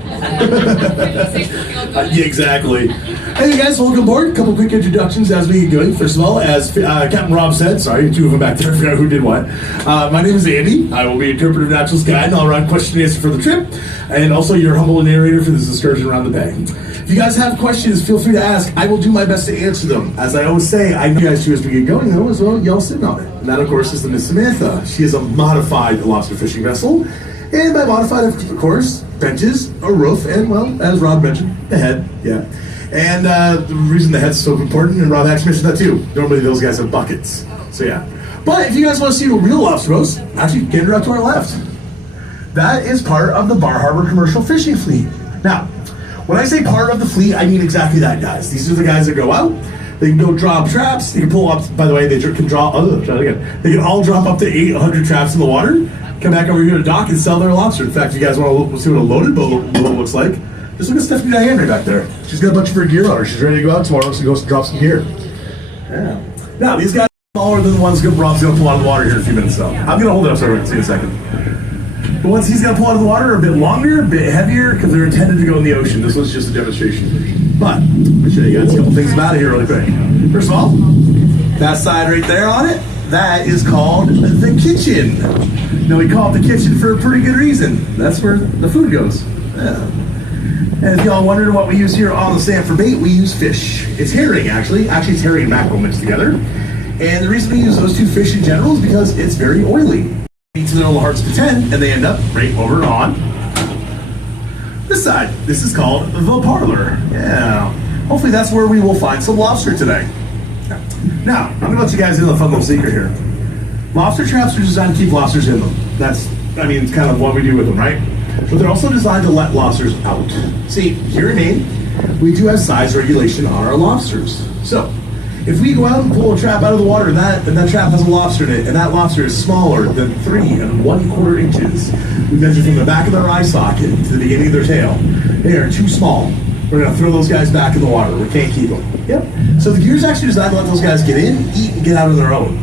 Yeah, exactly. Hey guys, welcome aboard. A couple quick introductions as we get going. First of all, as Captain Rob said, sorry, two of them back there, I forgot who did what. My name is Andy. I will be interpretive naturalist guide and all-around question and answer for the trip, and also your humble narrator for this excursion around the bay. If you guys have questions, feel free to ask. I will do my best to answer them. As I always say, I know you guys too as we get going, though, as well, y'all sitting on it. And that, of course, is the Miss Samantha. She is a modified lobster fishing vessel. And by modified, of course, benches, a roof, and, well, as Rob mentioned, the head, yeah. And the reason the head's so important, and Rob actually mentioned that too, normally those guys have buckets. So, yeah. But if you guys want to see a real lobster boat, actually, get her up to our left. That is part of the Bar Harbor commercial fishing fleet. Now, When I say part of the fleet, I mean exactly that, guys. These are the guys that go out. They can go drop traps. They can pull up. By the way, they can draw. Oh, try it again. They can all drop up to 800 traps in the water. Come back over here to dock and sell their lobster. In fact, if you guys want to see what a loaded boat looks like, just look at Stephanie Diane right back there. She's got a bunch of her gear on her. She's ready to go out tomorrow, so go drop some gear. Yeah. Now these guys are smaller than the ones Rob's going to pull out of the water here in a few minutes. So I'm going to hold it up so everyone can see in a second. The ones he's going to pull out of the water are a bit longer, a bit heavier, because they're intended to go in the ocean. This one's just a demonstration version. But I'll show you guys a couple things about it here really quick. First of all, that side right there on it, that is called the kitchen. Now we call it the kitchen for a pretty good reason. That's where the food goes. Yeah. And if y'all wondered what we use here on the stand for bait, we use fish. It's herring, actually. Actually, it's herring and mackerel mixed together. And the reason we use those two fish in general is because it's very oily. Eats their little hearts content, and they end up right over and on this side. This is called the parlor. Yeah. Hopefully that's where we will find some lobster today. Now, I'm going to let you guys in on a fun little secret here. Lobster traps are designed to keep lobsters in them. It's kind of what we do with them, right? But they're also designed to let lobsters out. See, here in Maine, we do have size regulation on our lobsters. So, if we go out and pull a trap out of the water and that trap has a lobster in it, and that lobster is smaller than 3 1/4 inches, we measure from the back of their eye socket to the beginning of their tail. They are too small. We're going to throw those guys back in the water. We can't keep them. Yep. So the gear's actually designed to let those guys get in, eat, and get out on their own.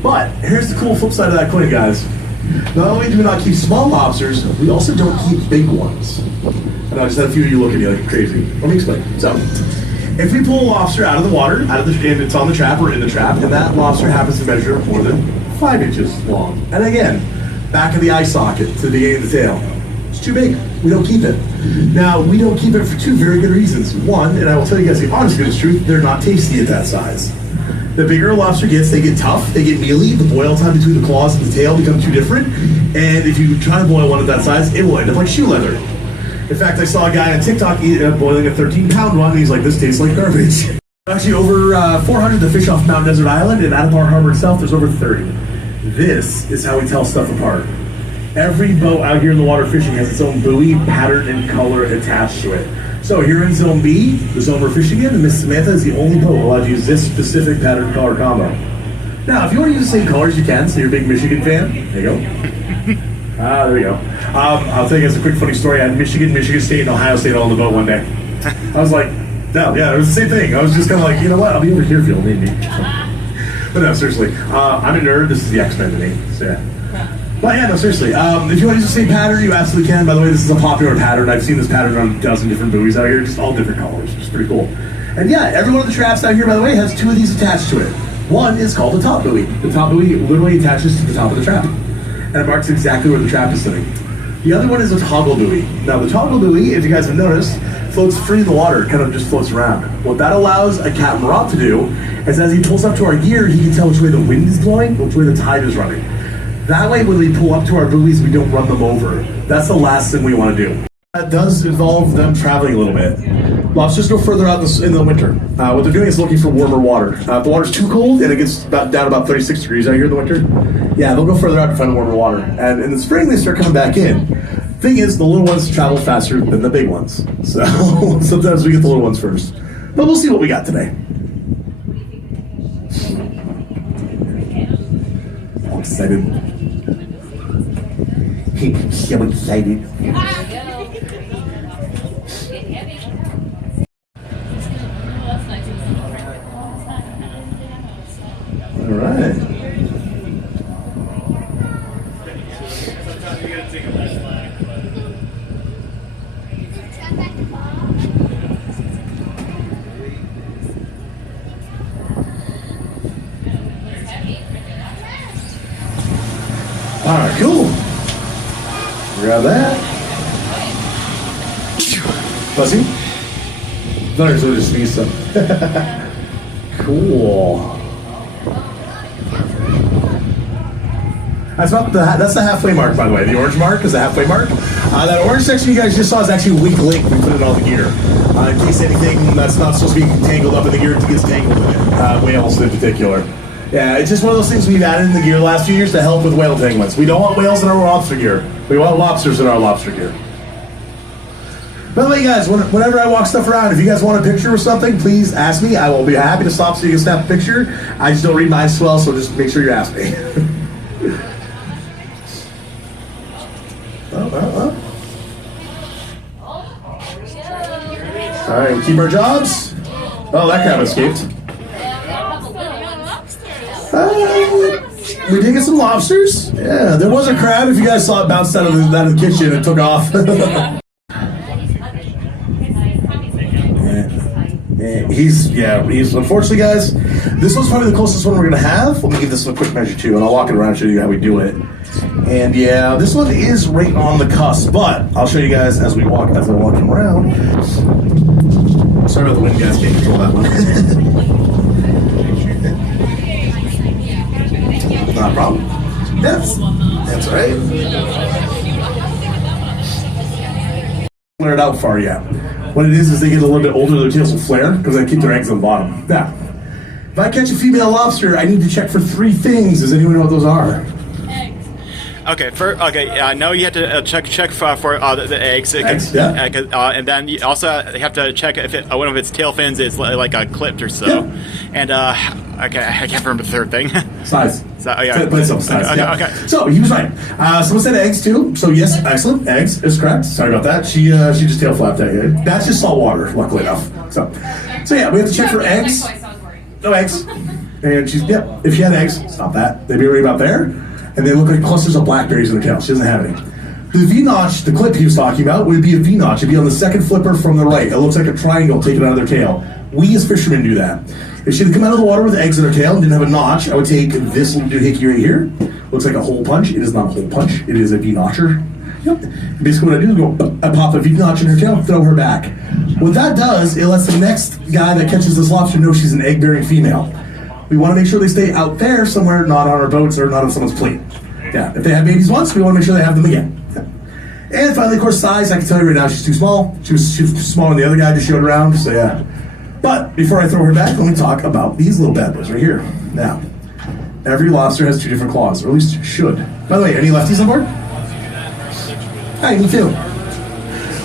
But here's the cool flip side of that coin, guys. Not only do we not keep small lobsters, we also don't keep big ones. And I just had a few of you look at me like crazy. Let me explain. So, if we pull a lobster out of the water, and it's on the trap or in the trap, and that lobster happens to measure more than 5 inches long, and again, back of the eye socket to the beginning of the tail, it's too big. We don't keep it. Now, we don't keep it for 2 very good reasons. One, and I will tell you guys the honest goodness truth, they're not tasty at that size. The bigger a lobster gets, they get tough, they get mealy, the boil time between the claws and the tail becomes too different, and if you try to boil one of that size, it will end up like shoe leather. In fact, I saw a guy on TikTok boiling a 13-pound one, and he's like, this tastes like garbage. Actually, over 400 to fish off Mount Desert Island, and out of our harbor itself, there's over 30. This is how we tell stuff apart. Every boat out here in the water fishing has its own buoy, pattern, and color attached to it. So here in Zone B, the zone we're fishing in, and Miss Samantha is the only boat allowed to use this specific pattern color combo. Now, if you want to use the same colors, you can, so you're a big Michigan fan. There you go. There we go. I'll tell you guys a quick funny story. I had Michigan State, and Ohio State all on the boat one day. I was like, no, yeah, it was the same thing. I was just kind of like, you know what, I'll be over here if you'll need me. But no, seriously, I'm a nerd. This is the X-Men to me, so yeah. But yeah, no, seriously, if you want to use the same pattern, you absolutely can. By the way, this is a popular pattern. I've seen this pattern on a dozen different buoys out here, just all different colors, which is pretty cool. And yeah, every one of the traps out here, by the way, has 2 of these attached to it. One is called the top buoy. The top buoy literally attaches to the top of the trap, and it marks exactly where the trap is sitting. The other one is a toggle buoy. Now, the toggle buoy, if you guys have noticed, floats free in the water. It kind of just floats around. What that allows a Captain Rob to do is as he pulls up to our gear, he can tell which way the wind is blowing, which way the tide is running. That way, when we pull up to our buoys, we don't run them over. That's the last thing we want to do. That does involve them traveling a little bit. Lobsters go further out in the winter. What they're doing is looking for warmer water. If the water's too cold and it gets down about 36 degrees out here in the winter, yeah, they'll go further out to find warmer water. And in the spring, they start coming back in. Thing is, the little ones travel faster than the big ones. So sometimes we get the little ones first. But we'll see what we got today. I'm excited. So excited. All right. All right, cool. Grab that. Fuzzy? No, so just sneeze some. Cool. That's the halfway mark, by the way. The orange mark is the halfway mark. That orange section you guys just saw is actually a weak link. We put it on the gear. In case anything that's not supposed to be tangled up in the gear gets tangled in it. Whales in particular. Yeah, it's just one of those things we've added in the gear the last few years to help with whale entanglements. We don't want whales in our lobster gear. We want lobsters in our lobster gear. By the way, guys, whenever I walk stuff around, if you guys want a picture or something, please ask me. I will be happy to stop so you can snap a picture. I just don't read mine as well, so just make sure you ask me. All right, we keep our jobs. Oh, that crab escaped. We did get some lobsters. Yeah, there was a crab. If you guys saw it bounce out of the kitchen and took off. He's unfortunately, guys. This was probably the closest one we're gonna have. Let me give this a quick measure too, and I'll walk it around and show you how we do it. And yeah, this one is right on the cusp, but I'll show you guys as we're walking around. Sorry about the wind, guys. Can't control that one. Not a problem. That's right. Flare it out far yet. What it is they get a little bit older, their tails will flare because they keep their eggs on the bottom. Now, if I catch a female lobster, I need to check for 3 things. Does anyone know what those are? Okay, I know you have to check for the eggs. And then you also have to check if one of its tail fins is like clipped or so. Yeah. And I can't remember the third thing. Size. Size. Okay. So he was right. Someone said eggs too. So yes, excellent. Eggs is correct. Sorry about that. She just tail flapped that. That's just salt water, luckily enough. So yeah, we have to check for eggs. No eggs. And if she had eggs, stop that. They'd be right about there. And they look like clusters of blackberries in her tail. She doesn't have any. The V-notch, the clip he was talking about, would be a V-notch. It'd be on the second flipper from the right. It looks like a triangle taken out of their tail. We as fishermen do that. If she had come out of the water with eggs in her tail and didn't have a notch, I would take this little doohickey right here. Looks like a hole punch. It is not a hole punch. It is a V-notcher. Yep. Basically what I do is I pop a V-notch in her tail and throw her back. What that does, it lets the next guy that catches this lobster know she's an egg-bearing female. We want to make sure they stay out there somewhere, not on our boats or not on someone's plate. Yeah, if they had babies once, we want to make sure they have them again. Yeah. And finally, of course, size. I can tell you right now, she's too small. She was too small when the other guy just showed around, so yeah. But before I throw her back, let me talk about these little bad boys right here. Now, every lobster has 2 different claws, or at least should. By the way, any lefties on board? Hi, me too.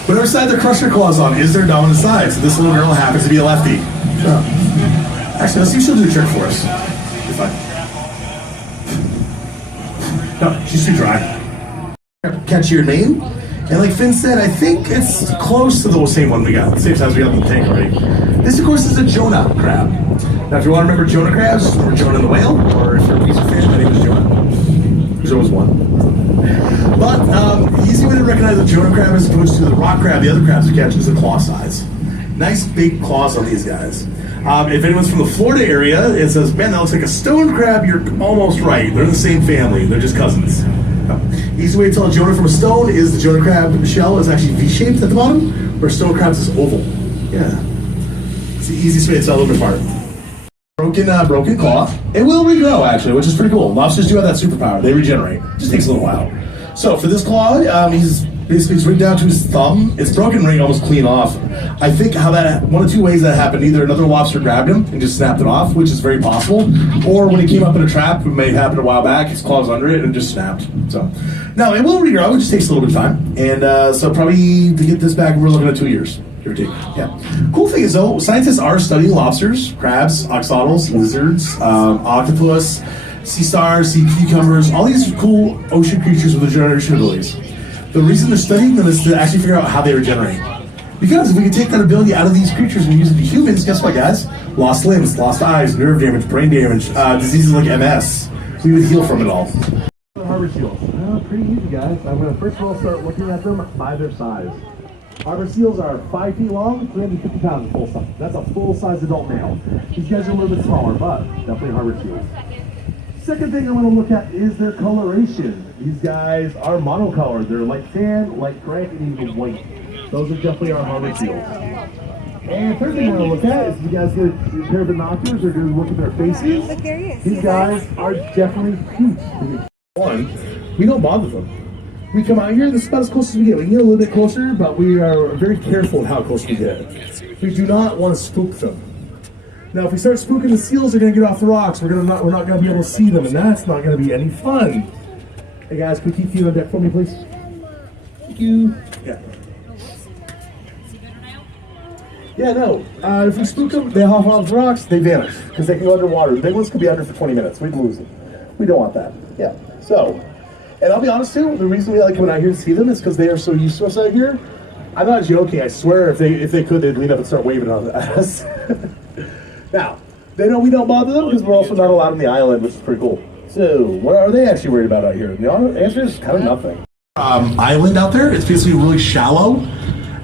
Whatever side the crusher claws on is their dominant side, so this little girl happens to be a lefty. So. Actually, let's see if she'll do a trick for us. You're fine. No, she's too dry. Catch here in Maine. And like Finn said, I think it's close to the same one we got. The same size we got in the tank already. This, of course, is a Jonah crab. Now, if you want to remember Jonah crabs, remember Jonah and the whale, or if you're a Weezer fan, my name is Jonah. There's always one. But the easy way to recognize a Jonah crab as opposed to the rock crab, the other crabs we catch, is the claw size. Nice big claws on these guys. If anyone's from the Florida area, it says, man, that looks like a stone crab. You're almost right. They're in the same family. They're just cousins. Easy way to tell a Jonah from a stone is the Jonah crab shell is actually V-shaped at the bottom, where stone crabs is oval. Yeah. It's the easiest way to tell them apart. Broken claw. It will regrow, actually, which is pretty cool. Lobsters do have that superpower. They regenerate. It just takes a little while. So for this claw, it's right down to his thumb. It's broken ring almost clean off. I think one of 2 ways that happened. Either another lobster grabbed him and just snapped it off, which is very possible, or when he came up in a trap, it may have happened a while back, his claws under it and just snapped. So, no, it will regrow. It just takes a little bit of time. And so probably to get this back, we're looking at 2 years. Give or take. Yeah. Cool thing is though, scientists are studying lobsters, crabs, oxalotls, lizards, octopus, sea stars, sea cucumbers, all these cool ocean creatures with regeneration abilities. The reason they're studying them is to actually figure out how they regenerate. Because if we can take that ability out of these creatures and use it to humans, guess what, guys? Lost limbs, lost eyes, nerve damage, brain damage, diseases like MS. We would heal from it all. Harbor seals. Pretty easy, guys. I'm going to first of all start looking at them by their size. Harbor seals are 5 feet long, 350 pounds full size. That's a full-size adult male. These guys are a little bit smaller, but definitely harbor seals. Second thing I want to look at is their coloration. These guys are monocolored. They're light tan, light gray, and even white. Those are definitely our harbor seals. And third thing I want to look at is if you guys get a pair of binoculars or do look at their faces. Look, there he is. These guys are definitely cute. One, we don't bother them. We come out here, this is about as close as we get. We can get a little bit closer, but we are very careful of how close we get. We do not want to spook them. Now, if we start spooking the seals, they're going to get off the rocks. We're not going to be able to see them, and that's not going to be any fun. Hey guys, can we keep you on deck for me, please? Thank you. Yeah. Yeah, no. If we spook them, they hop off the rocks, they vanish because they can go underwater. The big ones could be under for 20 minutes. We'd lose them. We don't want that. Yeah. So, and I'll be honest too. The reason we like coming out here to see them is because they are so used to us out here. I'm not joking. I swear, if they could, they'd lean up and start waving on us. Now, they know we don't bother them because we're also not allowed on the island, which is pretty cool. So, what are they actually worried about out here? The answer is kind of nothing. Island out there, it's basically really shallow.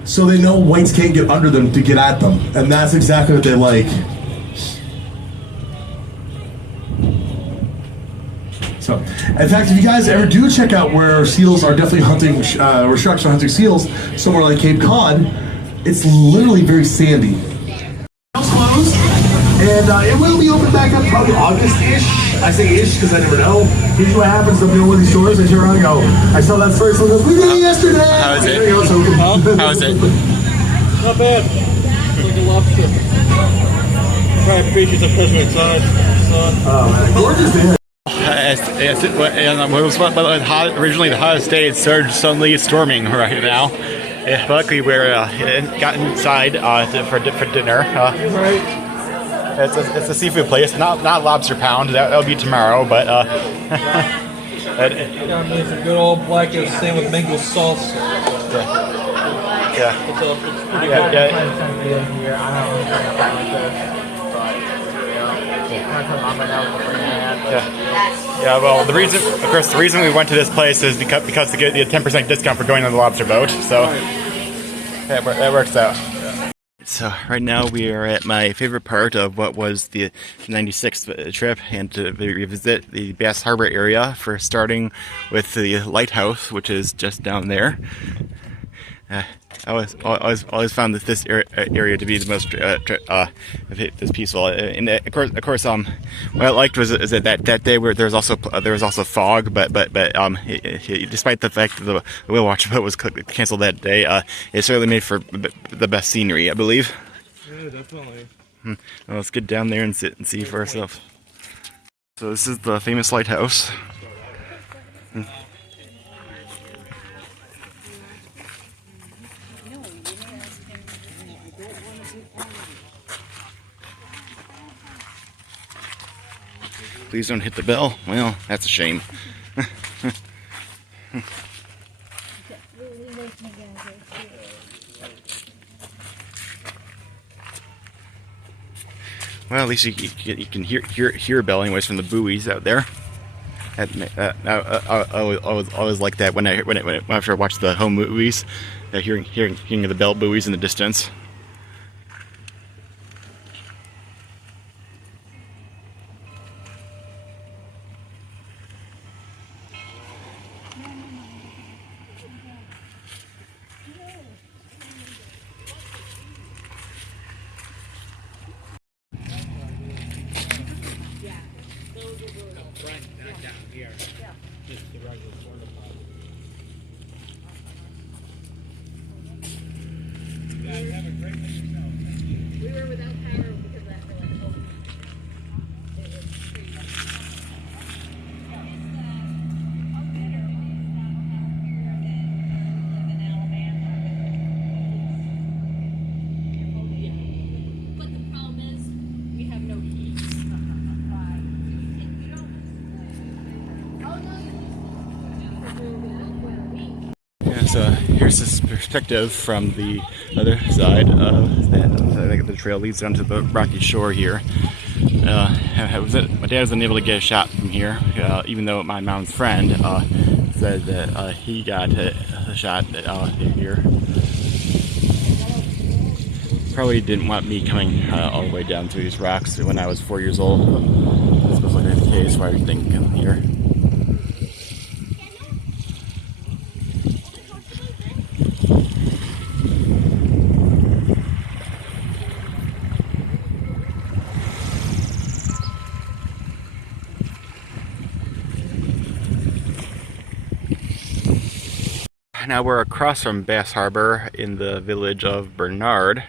So they know whites can't get under them to get at them. And that's exactly what they like. So, in fact, if you guys ever do check out where seals are definitely hunting, where sharks are hunting seals, somewhere like Cape Cod, it's literally very sandy. It's closed, and it will be open back up probably August-ish. I say ish because I never know. Usually what happens, I'm in one of these stores, I turn around and go, I saw that first one, goes, we did it yesterday! How is it? There you go, it's open. How is it? Not bad. Like a lobster. Try species of fish inside. Oh man, gorgeous day. What was originally the hottest day, it started suddenly storming right now. Luckily, we're got inside for dinner. It's a seafood place, not Lobster Pound. That'll be tomorrow, but Got me some good old black same with mango sauce. Yeah. It's pretty Yeah, good. Yeah, well, the reason we went to this place is because to get the 10% discount for going on the Lobster Boat, so that works out. So right now we are at my favorite part of what was the 96th trip, and to revisit the Bass Harbor area, for starting with the lighthouse, which is just down there. I always found that this area to be the most this peaceful, and of course what I liked was that day where there was also fog, but despite the fact that the whale watch boat was canceled that day, it certainly made for the best scenery, I believe. Yeah, definitely. Well, let's get down there and sit and see for ourselves. So this is the famous lighthouse. Please don't hit the bell. Well, that's a shame. Well, at least you can hear a bell anyways from the buoys out there. I always like that when after I watch the home movies, hearing the bell buoys in the distance. So here's this perspective from the other side of the trail leads down to the rocky shore here. My dad was unable to get a shot from here, even though my mom's friend said that he got a shot here. Probably didn't want me coming all the way down to these rocks when I was 4 years old. This was like the case why I didn't come here. Now we're across from Bass Harbor in the village of Bernard,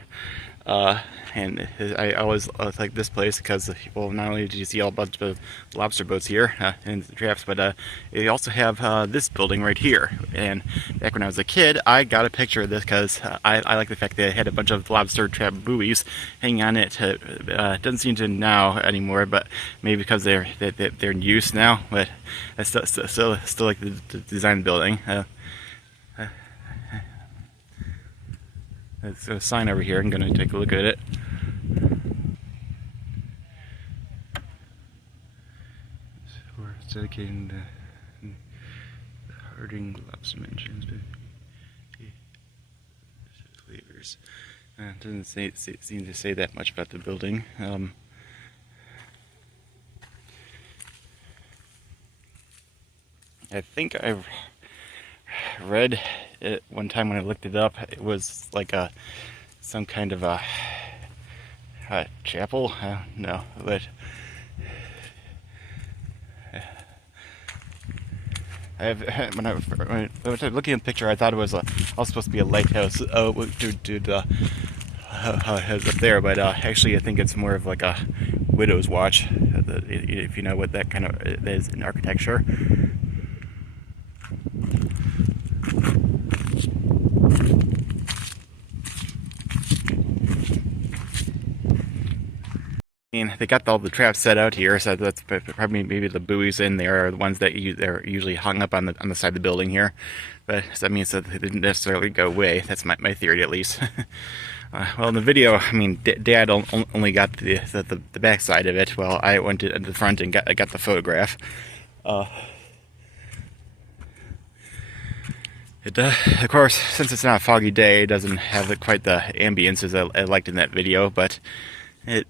and I always like this place because, well, not only do you see a bunch of lobster boats here and traps, but you also have this building right here. And back when I was a kid, I got a picture of this because I like the fact that it had a bunch of lobster trap buoys hanging on it. Doesn't seem to now anymore, but maybe because they're in use now. But I still like the design building. There's a sign over here. I'm going to take a look at it. So it's dedicated to Harding Lobster Mentions flavors. It doesn't seem to say that much about the building. I think I've read it one time when I looked it up. It was like some kind of a chapel. No, but when I was looking at the picture, I thought it was also supposed to be a lighthouse. Has up there, but actually I think it's more of like a widow's watch. If you know what that kind of is in architecture. And they got all the traps set out here, so that's probably maybe the buoys in there are the ones that they're usually hung up on the side of the building here. But so that means that they didn't necessarily go away. That's my theory, at least. Well, in the video, I mean, Dad only got the back side of it, while I went to the front and got the photograph. Of course, since it's not a foggy day, it doesn't have quite the ambience as I liked in that video, but I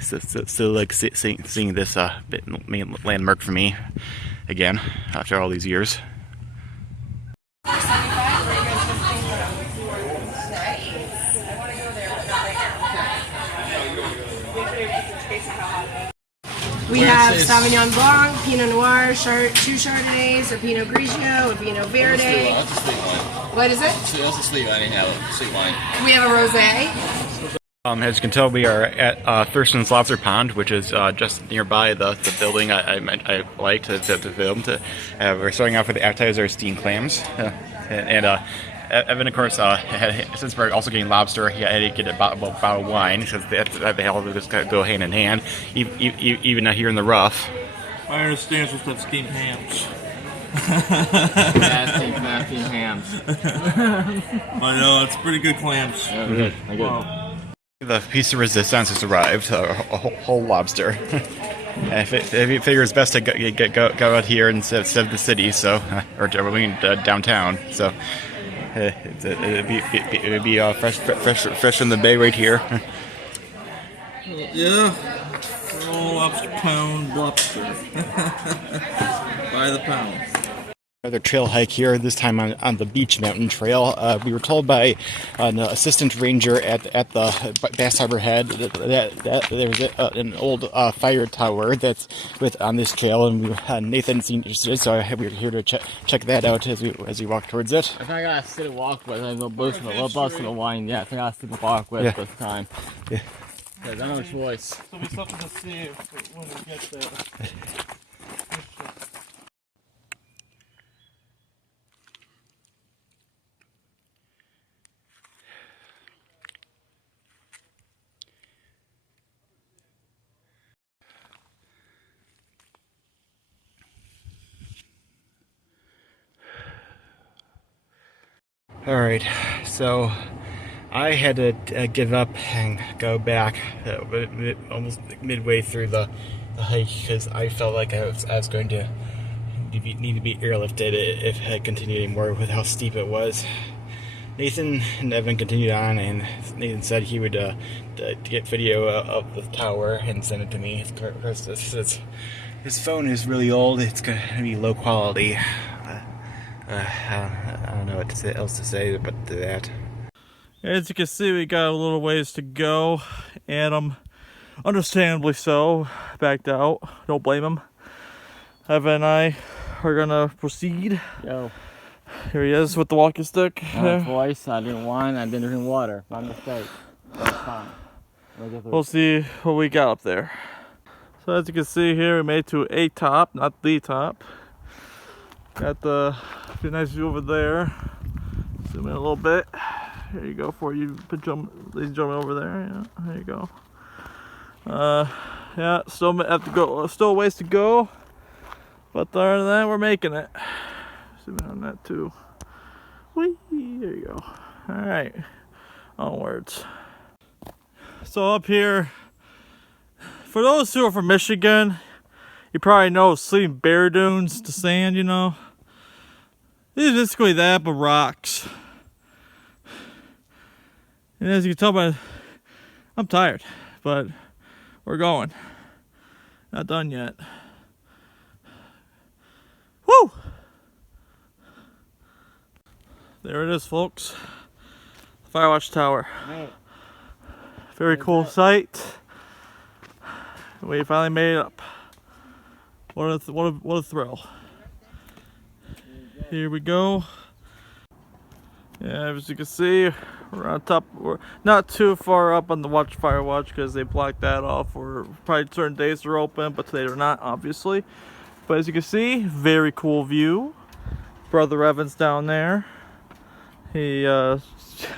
still like seeing this main landmark for me again after all these years. We have Sauvignon Blanc, Pinot Noir, 2 Chardonnays, a Pinot Grigio, a Pinot Verde. What is it? That's a sweet wine. Sweet wine. We have a rosé. As you can tell, we are at Thurston's Lobster Pond, which is just nearby the building I like to film. We're starting off with the appetizer, steamed clams, and Evan, of course, since we're also getting lobster, he had to get a bottle of wine because they all just go hand in hand, even here in the rough. I understand what's that steamed hams. Nasty hams. I know, it's pretty good clams. Yeah, good. Wow. The piece of resistance has arrived, a whole lobster. I figure it's best to go out here instead of the city, so or downtown. So it'd be fresh in the bay right here. Yeah, lobster pound lobster by the pound. Another trail hike here, this time on the Beech Mountain Trail. We were told by an assistant ranger at the Bass Harbor Head that there's an old fire tower that's on this trail, and Nathan seemed interested, so we were here to check that out as we walk towards it. I think I gotta sit and walk with. I go bust in the wine. Yeah, I think I gotta sit and walk with this time. Yeah. Cause I don't have a choice. There'll be something to see when we get there. Alright, so I had to give up and go back almost midway through the hike because I felt like I was going to need to be airlifted if I continued anymore with how steep it was. Nathan and Evan continued on, and Nathan said he would get video of the tower and send it to me. Of course, his phone is really old. It's going to be low quality. I don't know what else to say but that. As you can see, we got a little ways to go. Adam, understandably so, backed out. Don't blame him. Evan and I are gonna proceed. Yo. Here he is with the walking stick. Twice, I didn't wine, I didn't drink water. My mistake. That's fine. we'll see what we got up there. So as you can see here, we made it to a top, not the top. Got the nice view over there. Zoom in a little bit. Here you go for you, ladies and gentlemen, over there. Yeah, there you go. Yeah, still have to go. Still a ways to go, but other than that, we're making it. Zoom in on that too. Whee! There you go. All right, onwards. So up here, for those who are from Michigan, you probably know Sleeping Bear Dunes, the sand, you know. This is basically that, but rocks. And as you can tell by, I'm tired, but we're going. Not done yet. Woo! There it is, folks. Firewatch Tower. Very cool sight. We finally made it up. What a thrill. Here we go. Yeah, as you can see, we're on top. We're not too far up on the fire watch because they blocked that off for probably certain days they're open, but today they're not, obviously. But as you can see, very cool view. Brother Evans down there. He, I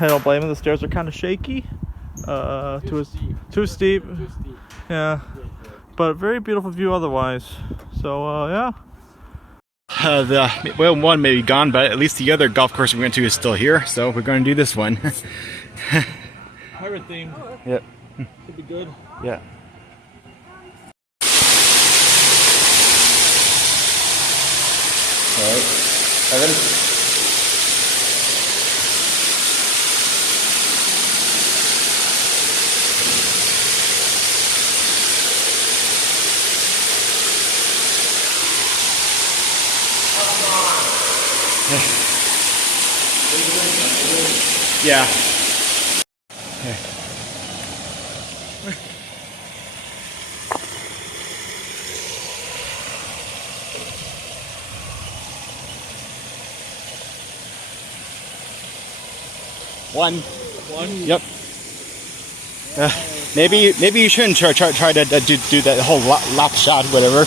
don't blame him. The stairs are kind of shaky. Too steep. Yeah, but very beautiful view otherwise. So yeah. One may be gone, but at least the other golf course we went to is still here, so we're going to do this one. Pirate theme. Yep. Should be good. Yeah. All right. Evan? Yeah. Okay. One. Yep. Maybe you shouldn't try to do that whole lap shot, whatever.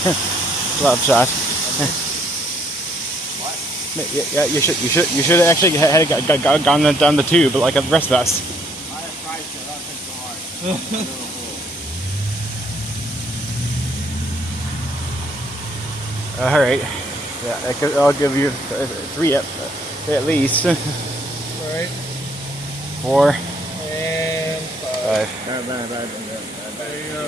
Lap shot. Yeah, you should actually had gone down the tube like the rest of us. I have tried to, that's so hard. All right. Yeah, I'll give you 3 at least. All right. 4 and 5. There you go.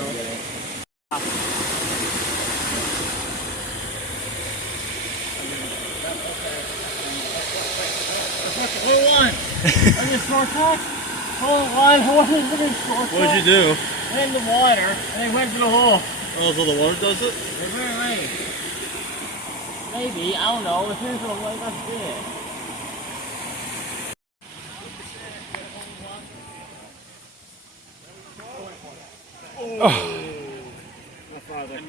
Hold on! I just shortcut. Hold on, I wasn't going to shortcut. What'd you do? I in the water, and I went to the hole. Oh, so the water does it? It's very late. Maybe, I don't know. It's into the way, that's it. Oh.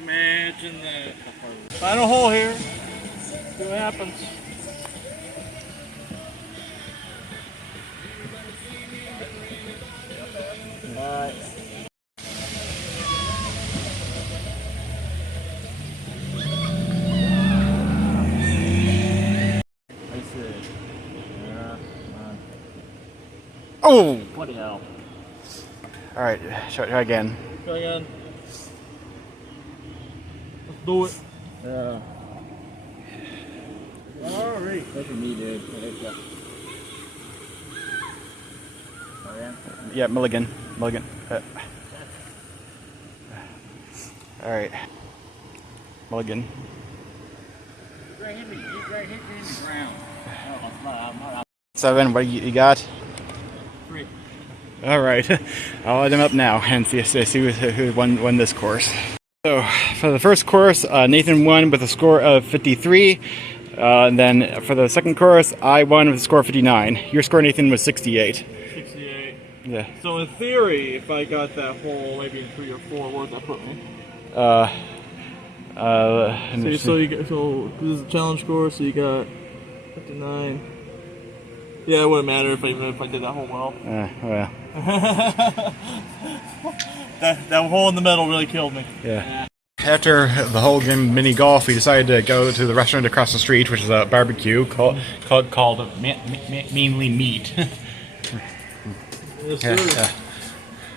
Imagine that. Final hole here. See what happens. Alright. Oh! Bloody hell. Alright, try again. Try again. Let's do it. Yeah. Alright. Look at me, dude. Yeah, Mulligan. Alright. Mulligan. Right hit me in the ground. Oh, it's not. 7, what you got? 3. Alright. I'll add them up now and see who won this course. So, for the first course, Nathan won with a score of 53. And then for the second course, I won with a score of 59. Your score, Nathan, was 68. 68. Yeah. So in theory, if I got that hole maybe in 3 or 4, where would that put me? So this is a challenge course, so you got 59. Yeah, it wouldn't matter if I did that hole well. Well. That hole in the middle really killed me. Yeah. After the whole game mini golf, we decided to go to the restaurant across the street, which is a barbecue called Mainly Meat. Yes, sir.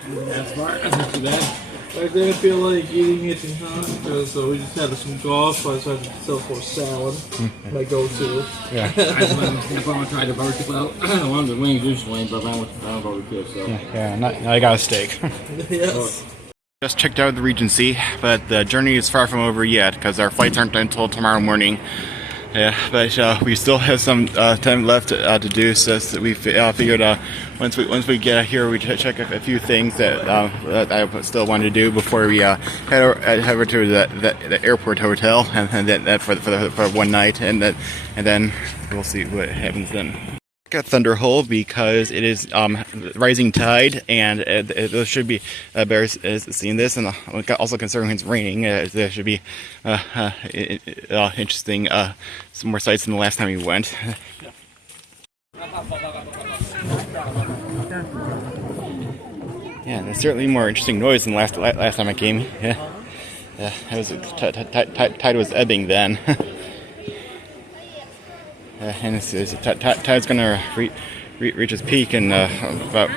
That's smart. That's not too bad. I didn't feel like eating it in time, so we just had some golf. So I decided to Salesforce salad, my go-to. Yeah. I want to try the barbecue. Well, I wanted the wings usually, but I went to the barbecue. So. Yeah. Now I got a steak. Yes. Just checked out the Regency, but the journey is far from over yet because our flights aren't until tomorrow morning. Yeah, but we still have some time left to do so we figured once we get here, we check a few things that I still want to do before we head over to the airport hotel, and then for one night, and then we'll see what happens then. Got Thunderhole because it is rising tide, and there should be bears seeing this, and also considering it's raining, there should be interesting some more sights than the last time we went. Yeah, there's certainly more interesting noise than last time I came. Yeah, tide was ebbing then. And tide's going to reach its peak in about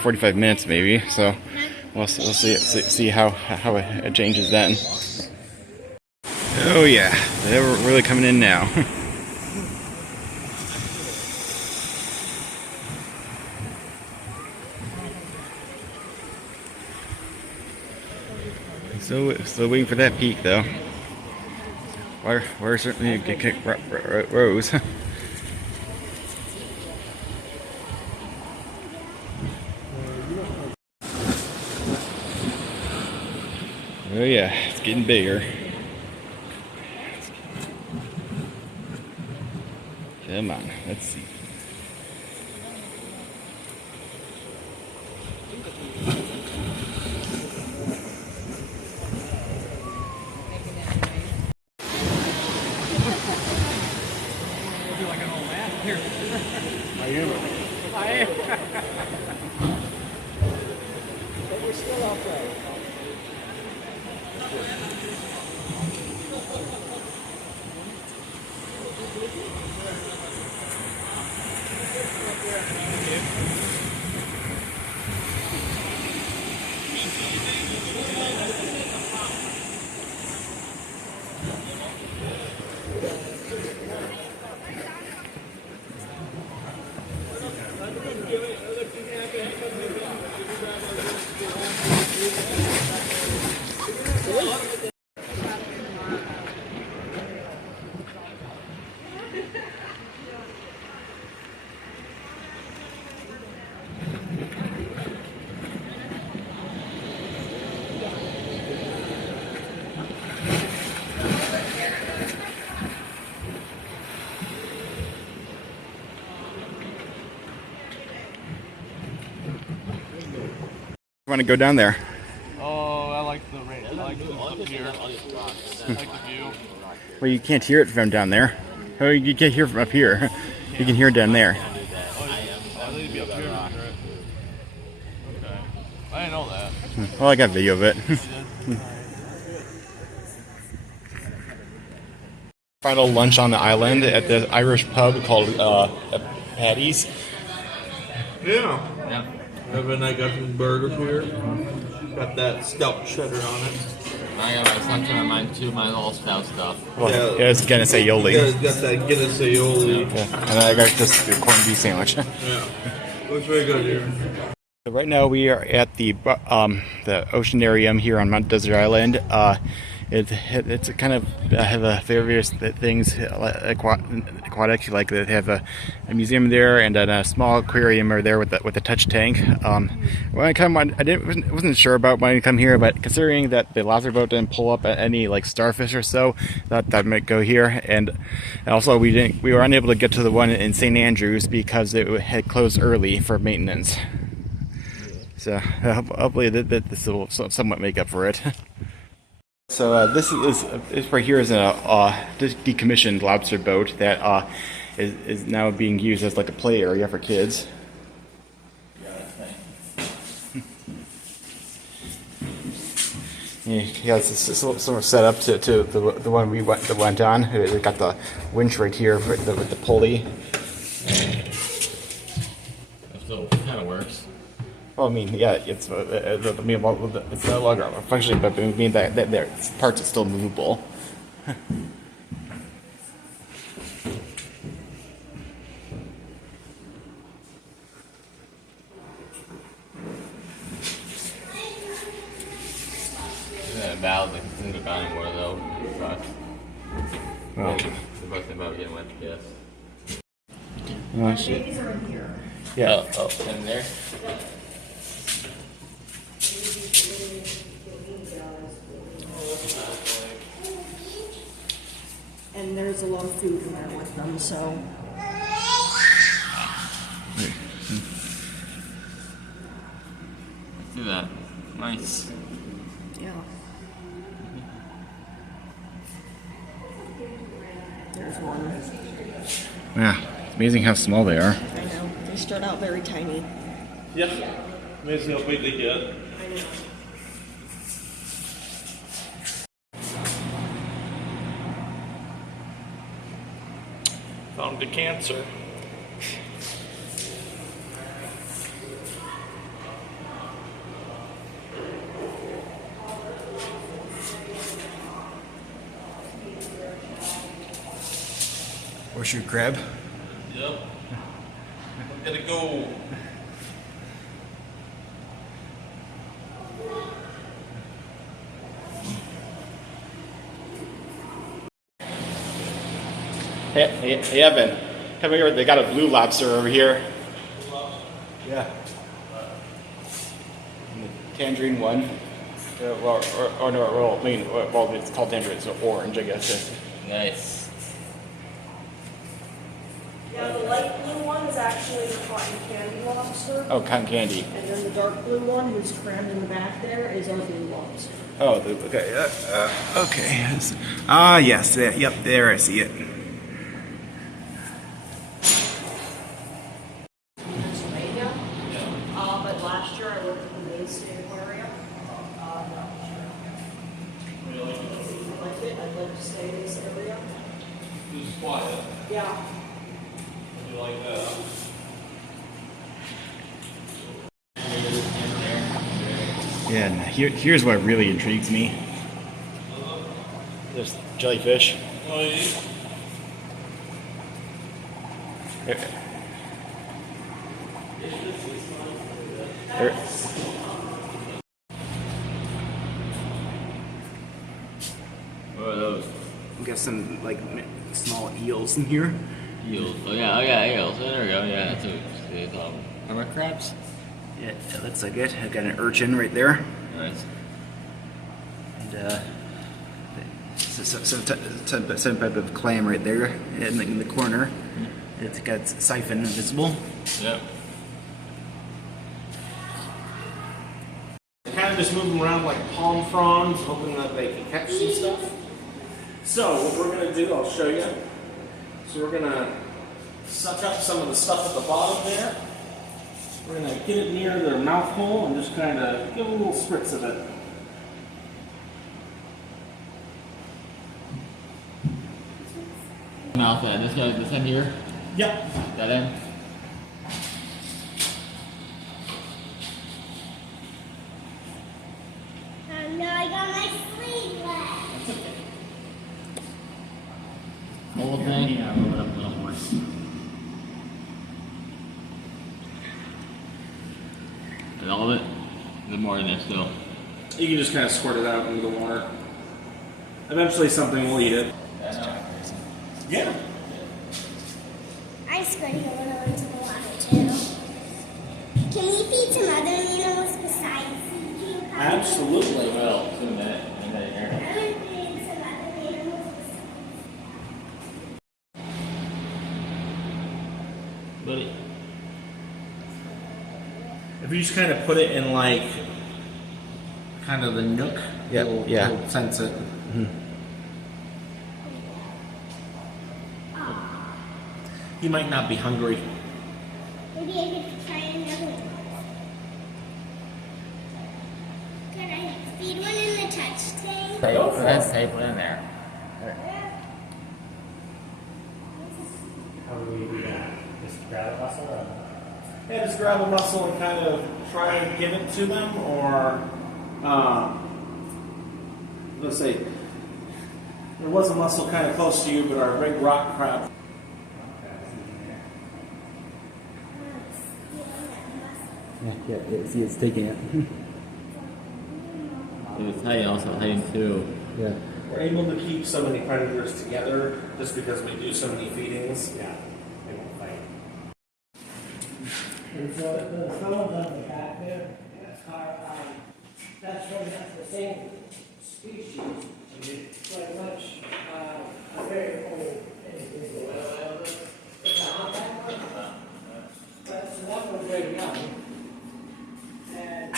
45 minutes, maybe. So we'll see how it changes then. Oh yeah, they're really coming in now. Still waiting for that peak though. Water certainly rose. Oh yeah, it's getting bigger. Come on, let's see. Want to go down there? Oh, I like the rain. I like the up here. I like the view. Well, you can't hear it from down there. Oh, you can't hear from up here. You can hear it down there. I need to be up here. Okay. I didn't know that. Well, I got video of it. Final lunch on the island at the Irish pub called Paddy's. Yeah. Evan and I got some burgers here. Got that stout cheddar on it. I got my son on mine too, my all stout stuff. Well, yeah, it's Guinness aioli. Yeah, it's got that Guinness aioli. Yeah. And I got just the corned beef sandwich. Yeah. Looks very good here. So right now we are at the Oceanarium here on Mount Desert Island. It's kind of have various things aquatic, like they have a museum there and a small aquarium are there with a touch tank. When I come on, wasn't sure about when I come here, but considering that the Lobster Boat didn't pull up any like starfish or so, that might go here. And also we were unable to get to the one in St. Andrews because it had closed early for maintenance. So hopefully this will somewhat make up for it. So this right here is a decommissioned lobster boat that is now being used as like a play area for kids. Yeah, it's sort of set up to the one we went on. It got the winch right here with the pulley. It still kind of works. Well, I mean, yeah, it's it's no longer functioning, but I mean that there parts are still movable. Valve that can go down anymore though. But Oh. they're both about getting wet, yes. Oh shit. Yeah. Oh. In there. And there's a lot of food in there with them, so. Let's do that. Nice. Yeah. There's one. Yeah. It's amazing how small they are. I know. They start out very tiny. Yep. Amazing how big they get. I know. Found the cancer. Horseshoe crab. Yep. I'm gonna go. Hey, Evan, come here. They got a blue lobster over here. Yeah. And the tangerine one. Or no, well, I mean, well, it's called tangerine, so orange, I guess. Nice. Yeah, the light blue one is actually the cotton candy lobster. Oh, cotton candy. And then the dark blue one, who's crammed in the back there, is our blue lobster. Oh, okay. Okay. Ah, yes. Yep, there I see it. Pennsylvania. But last year I worked at the Maine State Aquarium. Not this year. Really? I liked it. I'd like to stay in this area. This is quiet. Yeah. You like that? Yeah, and here's what really intrigues me. There's jellyfish. Oh, yeah. What are those? I'm guessing like small eels in here. Eels. Oh yeah, eels. Oh, there we go. Yeah, that's what they call them. Hermit crabs? Yeah, it looks like it. I've got an urchin right there. Nice. And some type of clam right there in the corner. It's got siphon visible. Yep. Kind of just move them around like palm fronds, hoping that they can catch some stuff. So what we're going to do, I'll show you. So we're going to suck up some of the stuff at the bottom there. We're going to get it near their mouth hole and just kind of give a little spritz of it. Mouth end. This end here? Yep. That end? No, I got my sleeve left. Whole thing? Yeah, roll it up a little more. And all of it? There's more in there still. You can just kind of squirt it out into the water. Eventually something will eat it. Yeah. I'm squirting a little into the water too. Can we feed some other animals besides the king cod? Absolutely. Well, in a minute. In that I area. want to feed some other animals. Buddy. If you just kind of put it in like kind of the nook, Yeah, yeah. you'll sense it. He might not be hungry. Maybe I could try another one. Could I feed one in the touch Let's tape it in there. How do we do that? Just grab a muscle? Yeah, just grab a muscle and kind of try and give it to them, or let's say there was a muscle kind of close to you, but our big rock crab. Yeah, see, it's taking it. It's tight, also tight too. Yeah. We're able to keep so many predators together just because we do so many feedings. Yeah, they won't fight. And so the fellow on the back there, that's the same species. It's very much a very old individual. It's a humpback one. But so that one's very young. And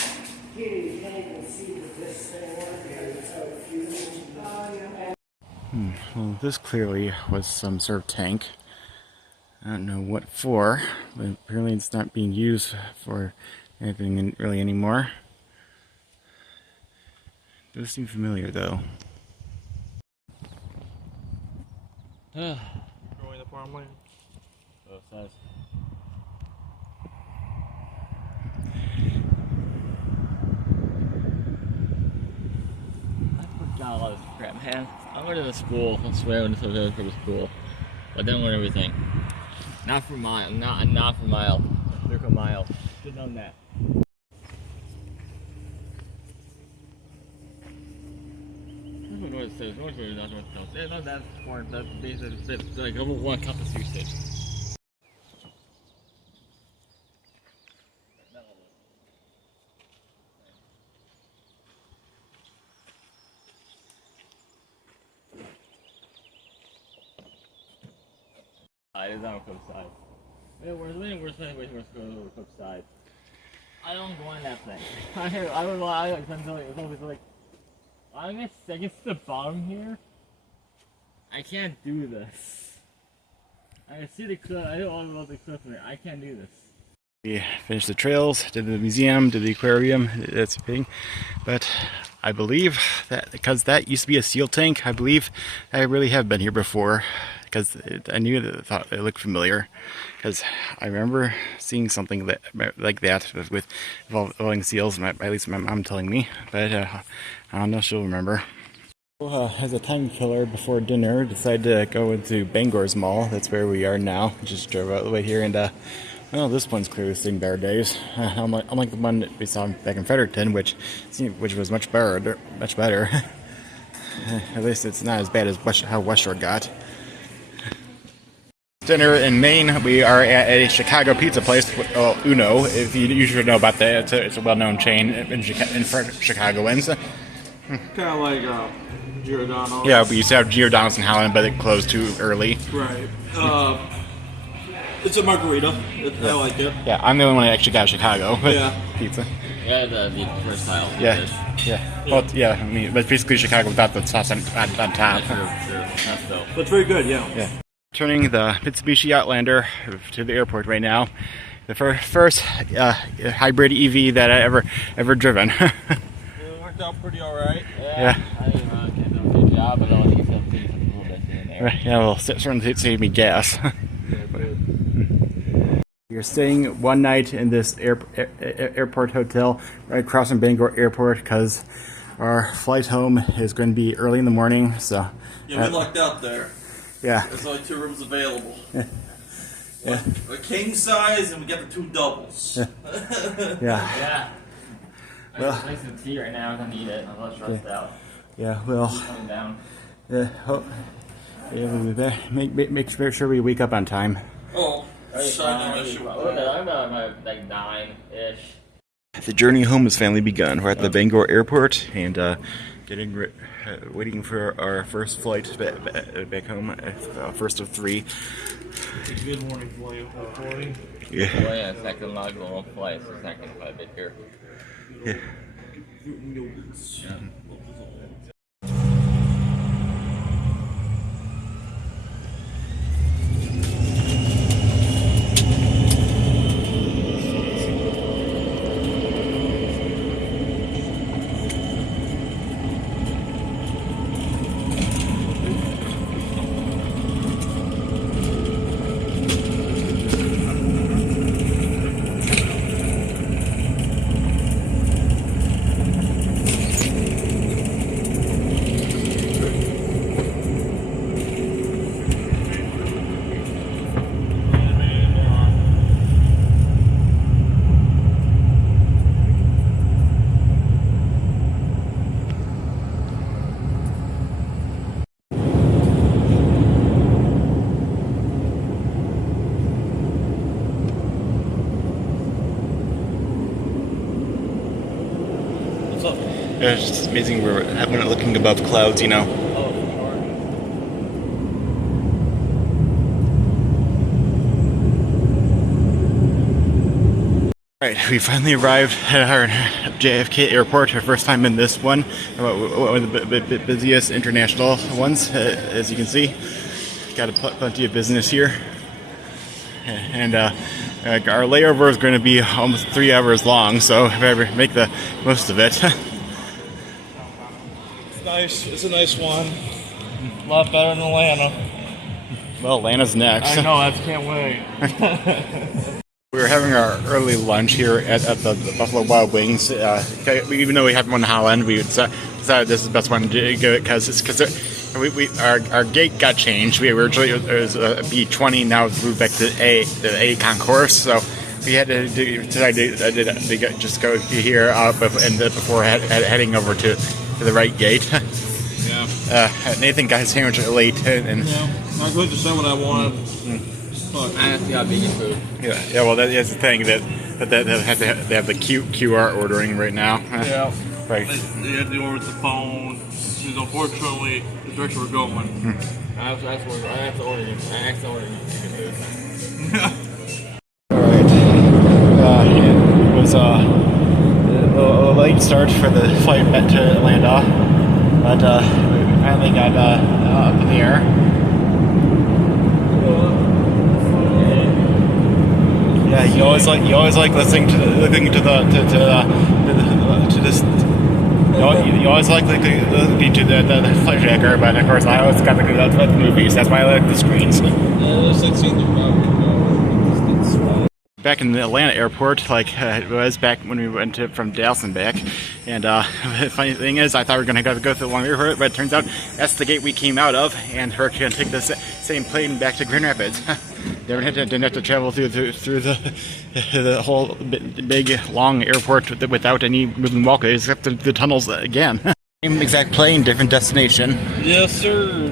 here you can't even see this thing working. So if you Well, this clearly was some sort of tank. I don't know what for, but apparently it's not being used for anything really anymore. It does seem familiar though. Growing the farmland. Both sides. Got a lot of this crap, man. I went to the school. I swear I went to the school. But I didn't learn everything. Not for mile. Not for mile. Look a mile. Should have known that. What it says. North is not north coast. Yeah, no, that's foreign. That's basically like over 1 cup of usage. It is on the cliff side. We're going to go to the cliff side. I don't go on that thing. I guess the bottom here. I can't do this. I see the cliff. I don't know about the cliff here. I can't do this. We finished the trails, did the museum, did the aquarium, that's a thing. But I believe that because that used to be a seal tank, I believe I really have been here before. Because I knew that, thought it looked familiar, because I remember seeing something like that with involving seals. At least my mom telling me, but I don't know if she'll remember. As a time killer before dinner, decided to go into Bangor's Mall. That's where we are now. Just drove out the way here, and well, this one's clearly seen better days. Unlike the one that we saw back in Fredericton, which was much better. At least it's not as bad as how West Shore got. Dinner in Maine. We are at a Chicago pizza place. Well, Uno, if you should know about that. It's a well-known chain in Chicagoans. Kind of like Giordano's. Yeah, we used to have Giordano's in Holland, but it closed too early. Right. It's a margarita. I like it. Yeah, I'm the only one that actually got Chicago pizza. Yeah, the first style. Yeah. Well, yeah. I mean, but basically Chicago without the sauce on top. Sure. That's dope. But it's very good. Yeah. Turning the Mitsubishi Outlander to the airport right now. The first hybrid EV that I ever driven. It worked out pretty alright. Yeah. I didn't get a good job, but I don't think it's going to be a little bit in there. Right, yeah, well, certainly save me gas. You're staying one night in this airport hotel right across from Bangor Airport because our flight home is going to be early in the morning. So yeah, we lucked out there. Yeah. There's only 2 rooms available. Yeah. A king size, and we got the 2 doubles. Yeah. Well, I'm nice and tea right now. I don't need it. I'm not stressed out. Yeah. Well. Coming down. Yeah. We'll be back. Make sure we wake up on time. Oh. I'm about like 9-ish. The journey home has finally begun. We're at the Bangor Airport and waiting for our first flight back home. First of 3. Good morning for you. Morning. Yeah. Oh yeah, second logical flight, so it's not going to quite a bit here. Yeah. It's just amazing we're looking above clouds, you know. Alright, we finally arrived at our JFK airport, our first time in this one. One of the busiest international ones, as you can see. Got plenty of business here. And our layover is going to be almost 3 hours long, so if I ever make the most of it. It's nice. It's a nice one. A lot better than Atlanta. Well, Atlanta's next. I know, I can't wait. We were having our early lunch here at the Buffalo Wild Wings. Even though we had one in Holland, we decided this is the best one to go because our gate got changed. We originally it was a B20, now it's moved back to the A concourse. So we had to decide to just go here and before heading over to the right gate. Yeah. Nathan got his sandwich late and I couldn't decide what I wanted. I got vegan food. Yeah. Well, that's the thing that they have the QR ordering right now. Yeah. Right. They had to order with the phone. Because unfortunately, the direction we're going. I have to order vegan food. Alright. It was a late start for the flight back to Atlanta, but we finally got up in the air. Yeah, you always like listening to this. You always like listening to the flight tracker, but of course I always got to go to the movies. That's why I like the screens. Back in the Atlanta airport, like it was back when we went from Dallas and back. And the funny thing is, I thought we were going to go through the long airport, but it turns out that's the gate we came out of, and we're going to take the same plane back to Grand Rapids. Didn't have to travel through the whole big long airport without any moving walkways, except the tunnels again. Same exact plane, different destination. Yes, sir.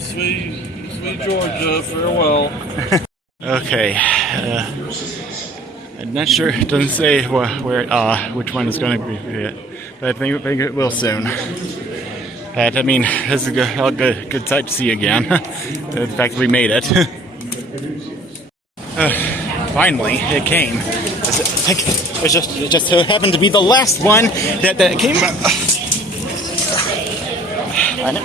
Sweet Georgia. Farewell. Okay. I'm not sure. It doesn't say which one is going to be it, but I think it will soon. But I mean, this is a good sight to see again. The fact that we made it. Finally, it came. It just so happened to be the last one that came. I know.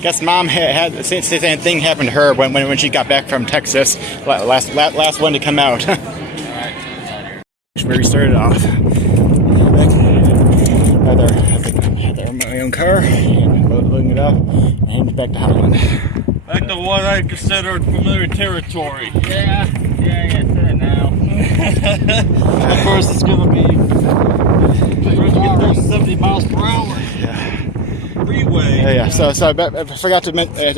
Guess Mom had the same thing happen to her when she got back from Texas. Last one to come out. Where we started off. Had my own car, and loading it up, and back to Holland. Back to what I consider familiar territory. Yeah, say it now. Of course, it's gonna be 70 miles per hour. Yeah. Freeway. Yeah. So I forgot to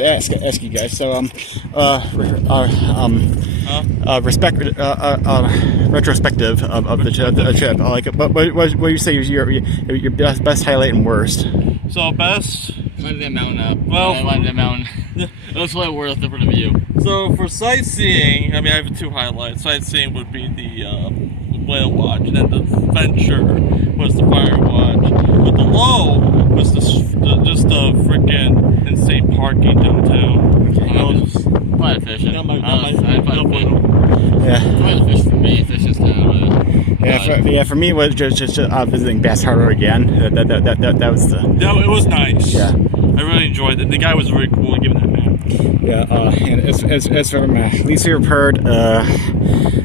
ask you guys. So retrospective of the trip. Like, what do you say is your best highlight and worst? So best. Went the mountain up. Well, went the mountain. It was way worth it for the view. So for sightseeing, I mean, I have two highlights. Sightseeing would be the whale watch, and then the venture was the fire watch. But the low was just the freaking insane parking downtown. Probably fishing. Yeah. Probably the fish for me. Fish is kind of For me, it was just visiting Bass Harbor again. That was the. No, it was nice. Yeah. I really enjoyed it. The guy was very cool giving that map. Yeah, and as for my least favorite part,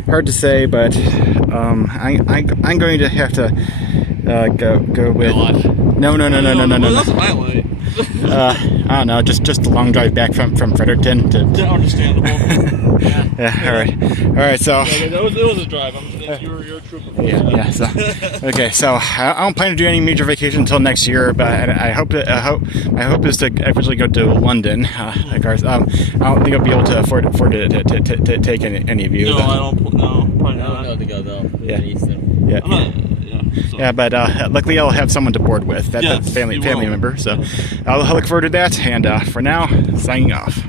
hard to say, but I'm going to have to go with. No. That's a highlight. I don't know, just a long drive back from Fredericton to. Understandable. Yeah. All right. So. It was a drive. You're a trooper. Yeah. So. Okay. So I don't plan to do any major vacation until next year, but I hope is to eventually go to London. Of course, I don't think I'll be able to afford to take any of you. No, I don't. No, probably not. No, to go though. Yeah. Yeah. Yeah, but luckily I'll have someone to board with. That's a family member. So I'll look forward to that. And for now, signing off.